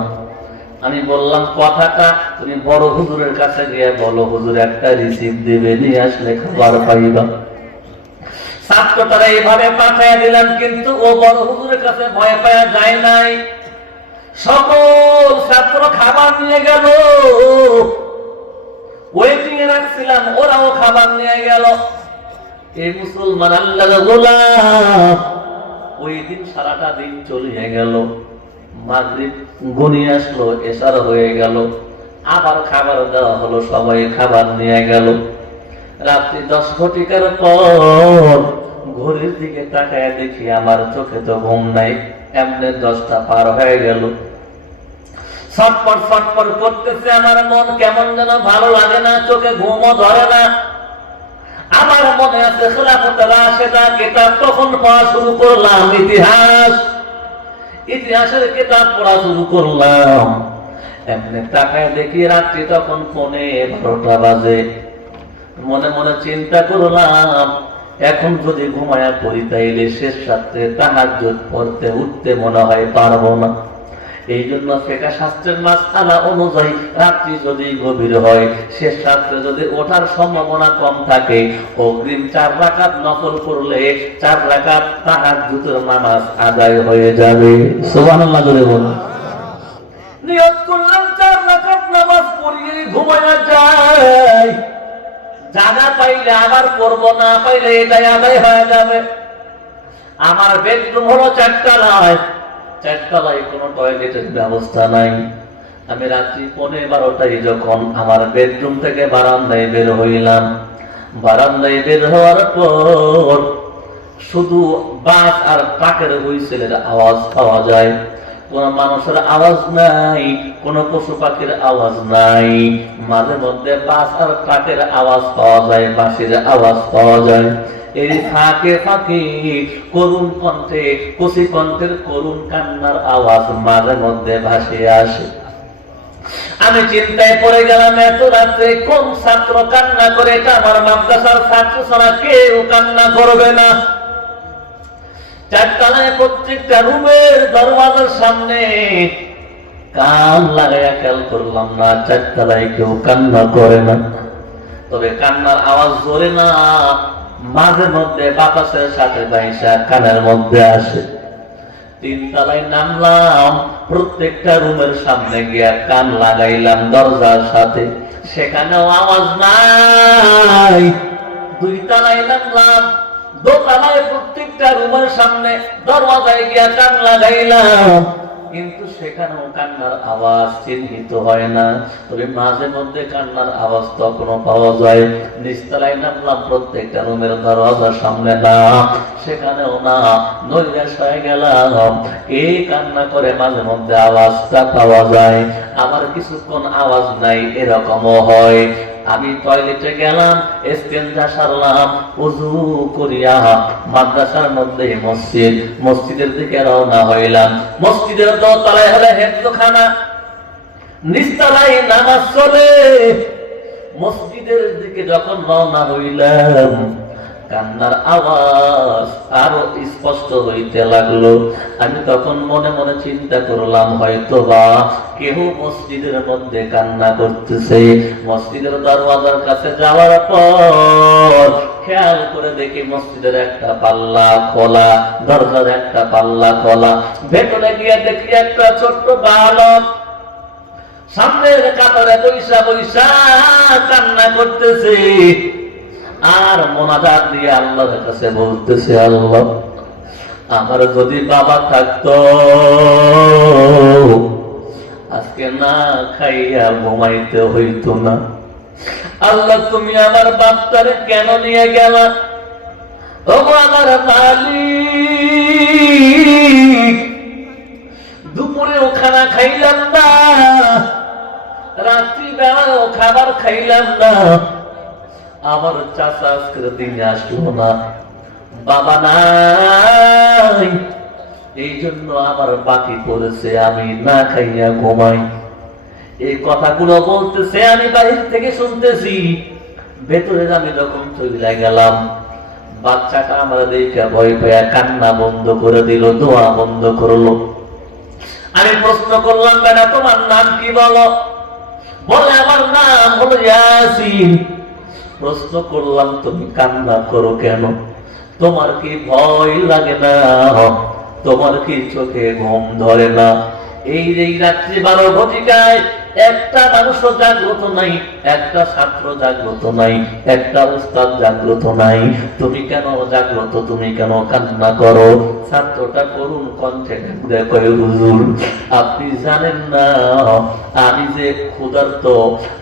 আমি বললাম কথাটা তুমি বড় হুজুরের কাছে গিয়ে বলো, হুজুর একটা রিসিপ্ট দিবে, নিয়ে আসলে খাবার পাইবা। ছাত্রটারা এইভাবে পাঠিয়ে দিলাম, কিন্তু ও বড় হুজুরের কাছে ভয় পাওয়া যায় নাই। সকল ছাত্র খাবার নিয়ে গেল, ওয়েটিং এ রাখছিলাম, ওরাও খাবার নিয়ে গেল। এই মুসলমান আল্লাহর গোলাম ওই দিন সারাটা দিন চলে গেল, মাগরিব গনিয়ে আসলো, এশার হয়ে গেল, আবার খাবার দেওয়া হলো, সবাই খাবার নিয়ে গেল। রাত্রি 10 ঘটিকার পর ঘড়ির দিকে তাকায় দেখি আমার চোখে তো ঘুম নাই, এমনি 10টা পার হয়ে গেল। ছটপট ছটপট করতেছে আমার মন, কেমন যেন ভালো লাগে না, চোখে ঘুমও ধরে না। আমার মনে আছে খেলাফতে রাশেদা কিতাব তখন পড়া শুরু করলাম, ইতিহাসের কিতাব পড়া শুরু করলাম। এমনি তাকায় দেখি রাত্রি তখন 11:30 বাজে। মনে মনে চিন্তা করলাম, এখন যদি ঘুমায়া পড়ি তাইলে শেষ রাত্রে তাহাজ্জুদ পড়তে উঠতে মনে হয় পারবো না। এই জন্য ফিকহ শাস্ত্রের মাসআলা অনুযায়ী রাত্রি যদি গভীর হয়, শেষ রাত্রে যদি ওঠার সম্ভাবনা কম থাকে, অগ্রিম 4 রাকাত নফল করলে 4 রাকাত তাহাজ্জুদের নামাজ আদায় হয়ে যাবে। সুবহানাল্লাহ জোরে বলুন। নিয়ত করলাম 4 রাকাত নামাজ পড়িয়ে ঘুমায়া যায়, জানা পাইলে আবার পড়বো, না পাইলে এটাই আদায় হয়ে যাবে। আমার বেডরুম হলো 4 তলায়, 4 তলায় কোনো টয়লেটের ব্যবস্থা নাই। আমি রাত্রি 11:30 যখন আমার বেডরুম থেকে বারান্দায় বের হইলাম, বারান্দায় বের হওয়ার পর শুধু বাস আর ট্রাকের হুইসেলের আওয়াজ পাওয়া যায়, কোন মানুষের আওয়াজ নাই, কোন পশু পাখির আওয়াজ নাই। মাঝে মধ্যে বাস আর ট্রাকের আওয়াজ পাওয়া যায়, বাঁশির আওয়াজ পাওয়া যায়। এই ফাঁকে ফাঁকে করুণ কণ্ঠে, কচি কণ্ঠের করুণ কান্নার আওয়াজ মাঝে মধ্যে ভাসে আসে। আমি চিন্তায় পড়ে গেলাম, এত রাত্রে কোন ছাত্র কান্না করে? এটা আমার মাদ্রাসার ছাত্র ছাড়া কেউ কান্না করবে না। 4 তলায় প্রত্যেকটা রুমের দরওয়াজার সামনে কান লাগাইয়া খেয়াল করলাম না, 4 তলায় কেউ কান্না করে না। তবে কান্নার আওয়াজ জোরে না, মাঝে মধ্যে বাতাসের সাথে বাইসা কানের মধ্যে আসে। 3 তলায় নামলাম, প্রত্যেকটা রুমের সামনে গিয়া কান লাগাইলাম দরজার সাথে, সেখানেও আওয়াজ নাই। 2 তলায় নামলাম, 2 তলায় প্রত্যেকটা রুমের সামনে দরজায় গিয়া কান লাগাইলাম, কিন্তু সেখানেও কান্নার আওয়াজ চিহ্নিত হয় না। তবে মাঝে মধ্যে কান্নার আওয়াজ তখনও পাওয়া যায়। নিচতলায় নামলাম, প্রত্যেকটা রুমের দরজার সামনে না, সেখানেও না। নৈরাশ হয়ে গেলাম, এই কান্না করে মাঝে মধ্যে আওয়াজটা পাওয়া যায়, আবার কিছুক্ষণ আওয়াজ নাই, এরকমও হয়। আমি টয়লেটে গেলাম, ইস্তেনজা সারলাম, ওযু করিয়া মাদ্রাসার মধ্যে মসজিদ, মসজিদের দিকে রওনা হইলাম। মসজিদের 2 তলায় হলো হেফজখানা, নিচতলায় নামাজ চলে। মসজিদের দিকে যখন রওনা হইলাম, কান্নার আওয়াজ আরো স্পষ্ট হইতে লাগলো। আমি তখন মনে মনে চিন্তা করলাম, হয়তো বা কেউ মসজিদের মধ্যে কান্না করতেছে। মসজিদের দরওয়াজার কাছে যাওয়ার পর খেয়াল করে দেখি মসজিদের একটা পাল্লা খোলা, দরজার একটা পাল্লা খোলা। ভেতরে গিয়ে দেখি একটা ছোট্ট বালক সামনের কাতারে বৈশা বৈশা কান্না করতেছে, আর মোনাজাত দিয়ে আল্লাহর কাছে বলতেছে, আল্লাহ আমার যদি বাবা থাকতো আজকে না খাইয়া ঘুমাইতে হইতো না। আল্লাহ তুমি আমার বাপটারে কেন নিয়ে গেলা? তবু আমার মালিক, দুপুরেও খানা খাইলাম না, রাত্রি বেলাও খাবার খাইলাম না, আমার চাচা আজকের দিনে আসলো না, বাবা নাই, এই জন্য আমার বাকি পড়েছে, আমি না খাইয়া ঘুমাই। এই কথাগুলো বলতেছে, আমি বাহির থেকে শুনতেছি। ভেতরে আমি যখন চলে গেলাম, বাচ্চাটা আমরা দেখে ভয় পেয়ে কান্না বন্ধ করে দিল, দোয়া বন্ধ করলো। আমি প্রশ্ন করলাম, বেটা তোমার নাম কি বলো? বলে আমার নাম হলো ইয়াসিন। প্রশ্ন করলাম, তুমি কান্না করো কেন? তোমার কি ভয় লাগে না? তোমার কি চোখে ঘুম ধরে না? এই রাত্রি 12 ঘটিকায় একটা মানুষও জাগ্রত নাই, একটা ছাত্র জাগ্রত নাই, একটা উস্তাদ জাগ্রত নাই। তুমি কেন জাগ্রত? তুমি কেন কান্না করো? ছাত্রটা করুণ কণ্ঠে দেখো, হুজুর আপনি জানেন না আমি যে ক্ষুধার্ত,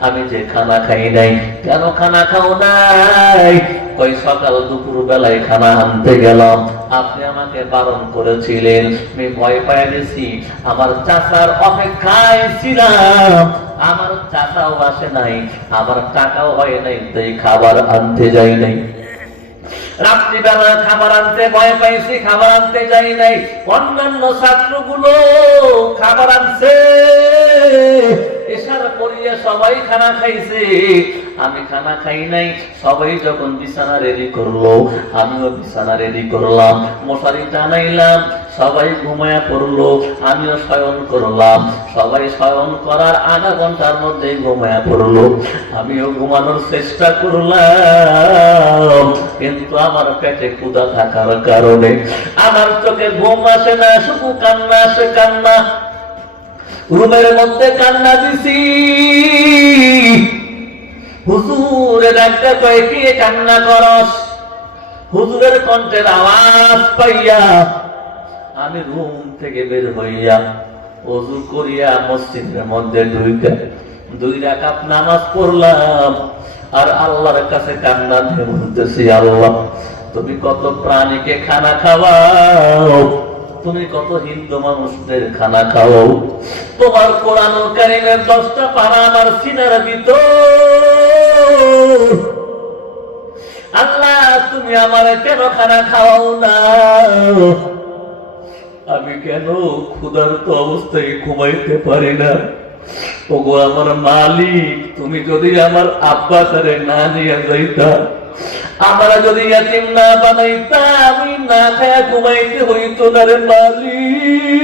আমি যে খানা খাই নাই। কেন খানা খাও নাই? কই সকাল দুপুর বেলায় খানা আনতে গেলাম, আপনি আমাকে বারণ করেছিলেন, আমি ভয় পেয়ে গেছি। আমার চাচার অপেক্ষায় ছিলাম, আমার চাচাও আসে নাই, আমার টাকাও হয় নাই, তাই খাবার আনতে যাই নাই। রাত্রিবেলা খাবার আনতে ভয় পাইছি, খাবার আনতে যাই নাই। অন্যান্য ছাত্রগুলো খাবার আনছে, ইশারা করিয়া সবাই খানা খাইছে, আমি খানা খাই নাই। সবাই যখন বিছানা রেডি করলো, আমিও বিছানা রেডি করলাম, মশারি টানাইলাম, সবাই ঘুমায়া পড়লো, আমিও শয়ন করলাম। সবাই শয়ন করার আধা ঘন্টার মধ্যে ঘুমায়া পড়লো, আমিও ঘুমানোর চেষ্টা করলাম। কিন্তু আমার পেটে ক্ষুধা থাকার কারণে আমার চোখে ঘুম আসে না, শুধু কান্না আসে, কান্না। রুমের মধ্যে কান্না দিছি, হুজুরের একটা কয় কি কান্না করস? হুজুরের কণ্ঠের আওয়াজ পাইয়া আমি রুম থেকে বের হইয়া ওযু করিয়া মসজিদের মধ্যে ঢুইকা 2 রাকাত নামাজ পড়লাম। আর আল্লাহর কাছে কান্না দিয়ে বলতেছি, আল্লাহ তুমি কত প্রাণীকে খানা খাওয়াও, তুমি কত হিন্দু মানুষদের খানা খাও। তোমার কোরআনুল কারীমের 10টা পারা আমার সিনার ভিতর। আল্লাহ তুমি আমার কেন খানা খাওয়াও না? আমি কেন ক্ষুধার্ত অবস্থায় ঘুমাইতে পারি না? ওগো আমার মালিক, তুমি যদি আমার আব্বা তারে না নিয়ে যাইতা, আমরা যদি ইয়াতিম না বানাইতা, আমি না খায়া ঘুমাইতে হইতো না রে মালিক।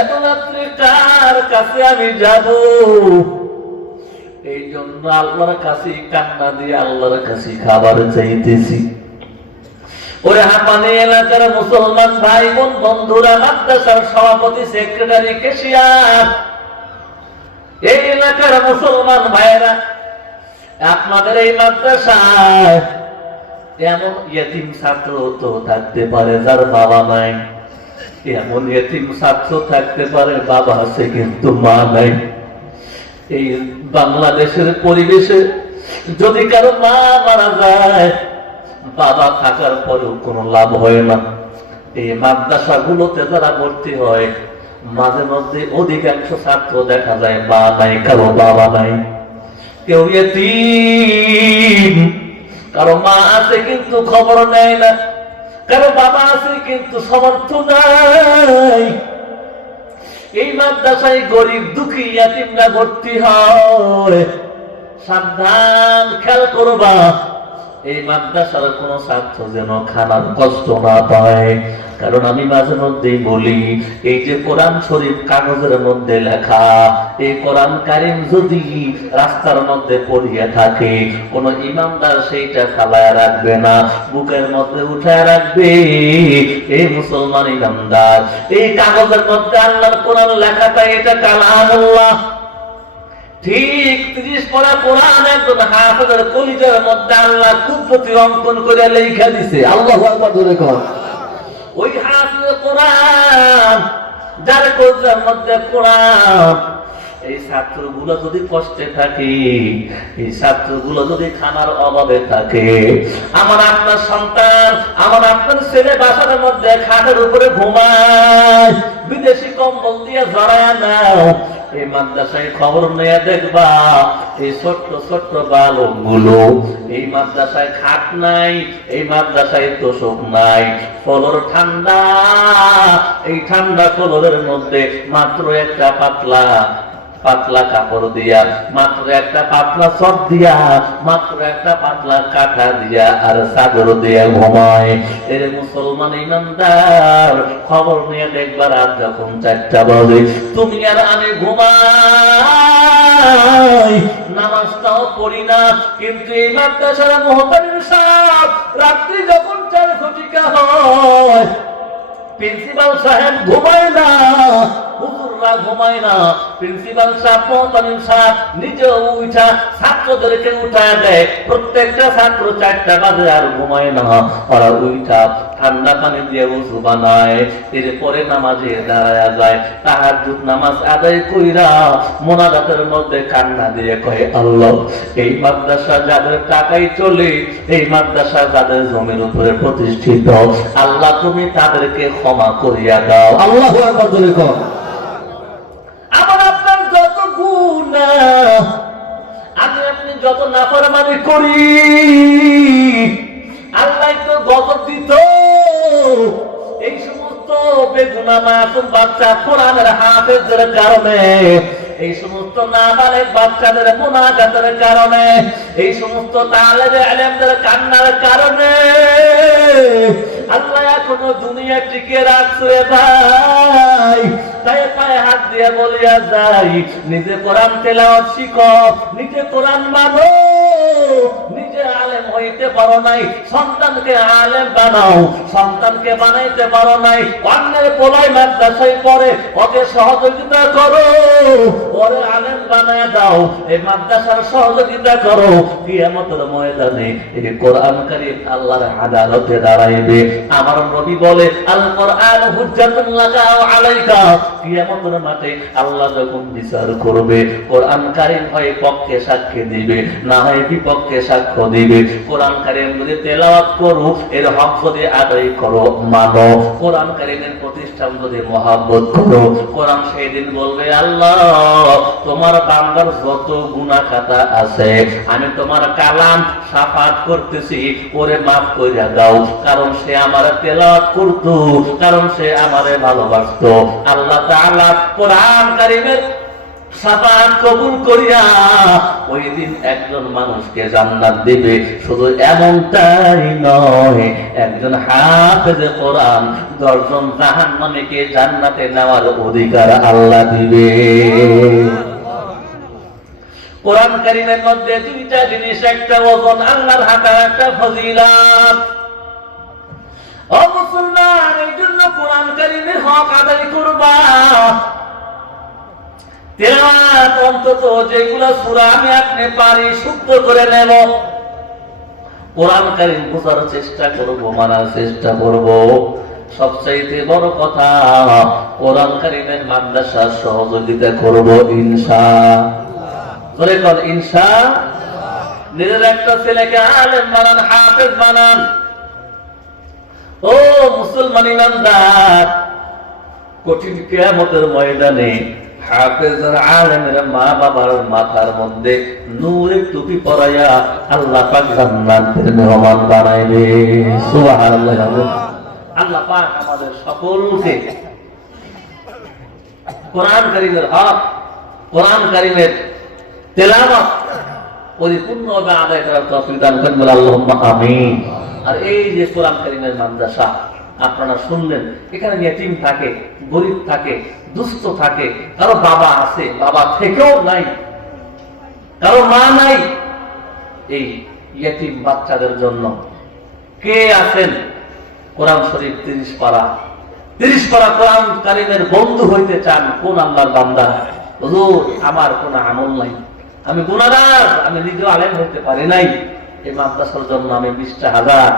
এত রাত্রে কার কাছে আমি যাব? এই জন্য আল্লাহর কাছে কান্না দিয়ে আল্লাহর কাছে খাবার চাইতেছি। ওরে হাঁপানি এলাকার মুসলমান ভাই বোন বন্ধুরা, মাদ্রাসার সভাপতি, সেক্রেটারি, ক্যাশিয়ার, এই এলাকার মুসলমান ভাইরা, আপনাদের এই মাদ্রাসায় এমন ইয়েতিম ছাত্র তো থাকতে পারে যার বাবা নাই, এমন ইয়েতিম ছাত্র থাকতে পারে বাবা আছে কিন্তু মা নাই। এই বাংলাদেশের পরিবেশে যদি কারো মা মারা যায়, বাবা থাকার পরেও কোনো লাভ হয় না। এই মাদ্রাসা গুলোতে যারা ভর্তি হয়, মাঝে মধ্যে অধিকাংশ ছাত্র দেখা যায় মা নাই, কারো বাবা নাই, কেউ ইয়েতিম, কারো মা আছে কিন্তু খবর নেয় না, কারো বাবা আছে কিন্তু সমর্থ নাই। এই মাদ্রাসায় গরিব দুঃখী ইয়াতিমরা ভর্তি হয়। সাবধান, খেয়াল করবা, এই মাদ্রাসার কোন ছাত্র যেন খানার কষ্ট না পায়। কারণ আমি মাঝে মধ্যেই বলি, এই যে কোরআন শরীফ কাগজের মধ্যে লেখা, এই কোরআন কারীম যদি রাস্তার মধ্যে পড়িয়া থাকে, কোন ইমামদার সেইটা ফালায় রাখবে না, বুকের মধ্যে উঠায় রাখবে। এই মুসলমান ইমামদার, এই কাগজের মধ্যে আল্লাহর কোরআন লেখাটা, এটা কালামুল্লাহ। ঠিক 30 পড়া কোরআন একজন হাফেজের কলিজার মধ্যে আল্লাহ কুদরতি অঙ্কন করে লেখা দিছে। আল্লাহু আকবার জোরে কর। ওই হাফেজের কোরআন, যার কলিজার মধ্যে কোরআন, এই ছাত্রগুলো যদি কষ্টে থাকে, এই ছাত্রগুলো যদি খানার অভাবে থাকে, আমার আপনার সন্তান, আমার আপনার ছেলে বাসার মধ্যে খাটের উপরে ঘুমায়, বিদেশি কম্বল দিয়ে জড়ায় নাও, এই মাদ্রাসায় খবর নিয়ে দেখবা এই ছোট্ট ছোট্ট বালকগুলো, এই মাদ্রাসায় খাট নাই, এই মাদ্রাসায় তোষক নাই, ফলর ঠান্ডা, এই ঠান্ডা ফলরের মধ্যে মাত্র একটা পাতলা পাতলা কাপড় দিয়া, মাত্র একটা পাতলা সব দিয়া, মাত্র একটা পাতলা কাঁথা দিয়া আর চাদর দিয়া ঘুমায়। এর মুসলমান ইমানদার, খবর নিয়ে দেখবা রাত যখন 4টা বাজে তুমি আর আমি ঘুমাই, নামাজটাও পড়ি না, কিন্তু এই মাদ্রাসার মুহতামিম সাহেব রাত্রি যখন 4 ঘটিকা হয়, প্রিন্সিপাল সাহেব ঘুমায় না, হুজুররা ঘুমায় না, প্রিন্সিপাল সাহেব মুহতামিম সাহেব নিজে উঠা ছাত্রদেরকে উঠায় দেয়। প্রত্যেকটা ছাত্র 4টা বাজে আর ঘুমায় না, ওরা উঠা ঠান্ডা পানি দিয়ে ওযু বানায়, এরপরে নামাজে দাঁড়ায় যায়, তাহাজ্জুদ নামাজ আদায় কইরা মোনাজাতের মধ্যে কান্না দিয়ে কয়, আল্লাহ এই মাদ্রাসা যাদের টাকাই চলে, এই মাদ্রাসা যাদের জমির উপরে প্রতিষ্ঠিত, আল্লাহ তুমি তাদেরকে ক্ষমা করিয়া দাও। আল্লাহু আকবার বলে কও। আমার আপনার যত গুনাহ, আপনি যত নাফরমানি করি, আল্লাহ তো গজব দিত। এই সমস্ত বেগুনাহ মাসুম বাচ্চা কোরআনের হাফেজদের কারণে, এই সমস্ত নাবালেগ বাচ্চাদের মুনাজাতের কারণে, এই সমস্ত তালেবে ইলমদের কান্নার কারণে আল্লাহ এখনো দুনিয়া টিকে রাখছে ভাই। তাই পায়ে হাত দিয়ে বলিয়া যাই, নিজে কোরআন তেলাওয়াত শিখো, নিজে কোরআন মানো, নিজে আলেম হইতে পারো নাই, সন্তানকে আলেম বানাও, সন্তানকে বানাইতে পারো নাই, অন্যের পোলাই মাদ্রাসায় পড়ে, ওকে সহযোগিতা করো, ওরে আলেম বানায় দাও, এই মাদ্রাসার সহযোগিতা করো। কিয়ামতের ময়দানে এই কোরআন কারীম আল্লাহর আদালতে দাঁড়াইবে। আমার নবী বলে, আল কোরআন হুজ্জাতুন লাকা ওয়া আলাইকা। কিয়ামতের মাঠে আল্লাহ যখন বিচার করবে, কোরআন কারীম হয় পক্ষে সাক্ষ্য দিবে, না হয় বিপক্ষে সাক্ষ্য দিবে। কোরআন কারীম যদি তেলাওয়াত করো, এর হক যদি আদায় করো, মানো, কোরআন কারীমের প্রতিষ্ঠান যদি মহব্বত করো, কোরআন সেই দিন বলবে, আল্লাহ তোমার বান্দার যত গুনাহ খাতা আছে আমি তোমার কালাম সাফাত করতেছি, ওরে মাফ কইরা দাও, কারণ সে আমারে তেলাওয়াত করতো, কারণ সে আমারে ভালোবাসতো। আল্লাহ তাআলা কোরআন কারীমের সাফাত কবুল করিয়া ওই দিন একজন মানুষকে জান্নাত দিবে। শুধু এমনটাই নয়, একজন হাফেজে কোরআন 10 জন জাহান্নামীকে জান্নাতে নেওয়ার অধিকার আল্লাহ দিবে। কোরআন কারীমের মধ্যে 2টা জিনিস, একটা ওজন আল্লাহর হাতে, একটা ফজিলত। ও মুসলমান, এই জন্য কোরআন কারীমের হক আদায় করবা। তেলাওয়াত অন্তত যেগুলো সূরা আমি আপনি পারি শুদ্ধ করে নেব, কোরআন কারীম বোঝার চেষ্টা করব, মানার চেষ্টা করব। সবচাইতে বড় কথা, কোরআন কারীমের মাদ্রাসার সহযোগিতা করব ইনশাআল্লাহ। ধরে কোন ইনশাআল্লাহ। নিজের একটা ছেলেকে আলেম বানান, হাফেজ বানান। ও মুসলমান ইমানদার, কঠিন কিয়ামতের ময়দানে হাফেজ আর আলেমের মা বাবার মাথার মধ্যে নূরের টুপি পরাইয়া আল্লাহ পাক জান্নাতের মেহমান বানাইবে। সুবহানাল্লাহ। আল্লাহ পাক আমাদের সকলকে কোরআন কারীমের হক, কোরআন কারীমের তেলাওয়াত পরিপূর্ণভাবে আদায় করার তৌফিক দান করেন, বলে আল্লাহুম্মা আমিন। আর এই যে কোরআন কারীমের মাদ্রাসা আপনারা শুনলেন, এখানে ইয়েতিম থাকে, গরিব থাকে, দুস্থ থাকে, কারো বাবা আছে, বাবা থেকেও নাই, কারো মা নাই, এই ইয়েতিম বাচ্চাদের জন্য কে আছেন? কোরআন শরীফ 30 পারা কোরআন কারীমের বন্ধু হইতে চান কোন আল্লাহর বান্দা? হুজুর আমার কোন আমল নাই, আমি গুনাহগার, আমি নিজে আলেম হইতে পারি নাই, এই মাদ্রাসার জন্য আমি 20,000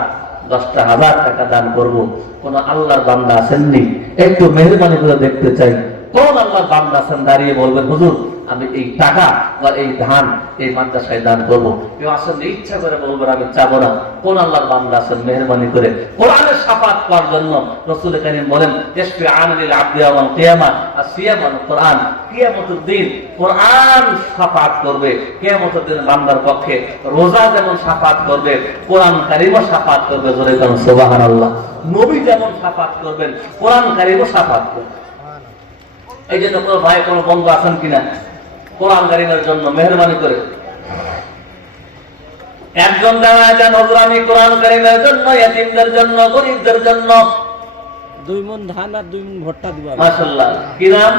10,000 টাকা দান করব। কোন আল্লাহর বান্দা আছেননি? একটু মেহেরবানি করে দেখতে চাই, কোন আল্লাহর বান্দা আছেন? দাঁড়িয়ে বলবেন, হুজুর আমি এই টাকা বা এই ধান এই মাদ্রাসায় দান করবো। কেউ আসলে ইচ্ছা করে বলবেন আমি চাবো না। কোন আল্লাহর বান্দা আছেন মেহেরবানি করে কোরআনের শাফাত পাওয়ার জন্য? রাসূল কারীম বলেন ইয়াশফি আনিল আবদি ইয়াওমাল কিয়ামা আসিয়ামান কোরআন, কিয়ামতের দিন কোরআন শাফাত করবে। কিয়ামতের দিন বান্দার পক্ষে রোজা যেমন শাফাত করবে, কোরআন কারীমও শাফাত করবে। জোরে বলুন সুবহানাল্লাহ। নবী যেমন শাফাত করবেন, কোরআন কারীমও শাফাত করবে। এই যে কোনো ভাই কোনো বন্ধু আছেন কিনা কোরআন কারীমের জন্য মেহেরবানি করে একজন দাঁড়ায় যান, হুজুর আমি কোরআন কারীমের জন্য, ইয়াতীমদের জন্য, গরীবদের জন্য 2 মণ ধান আর 2 মণ ভুট্টা দিবা। মাশাআল্লাহ। কি নাম?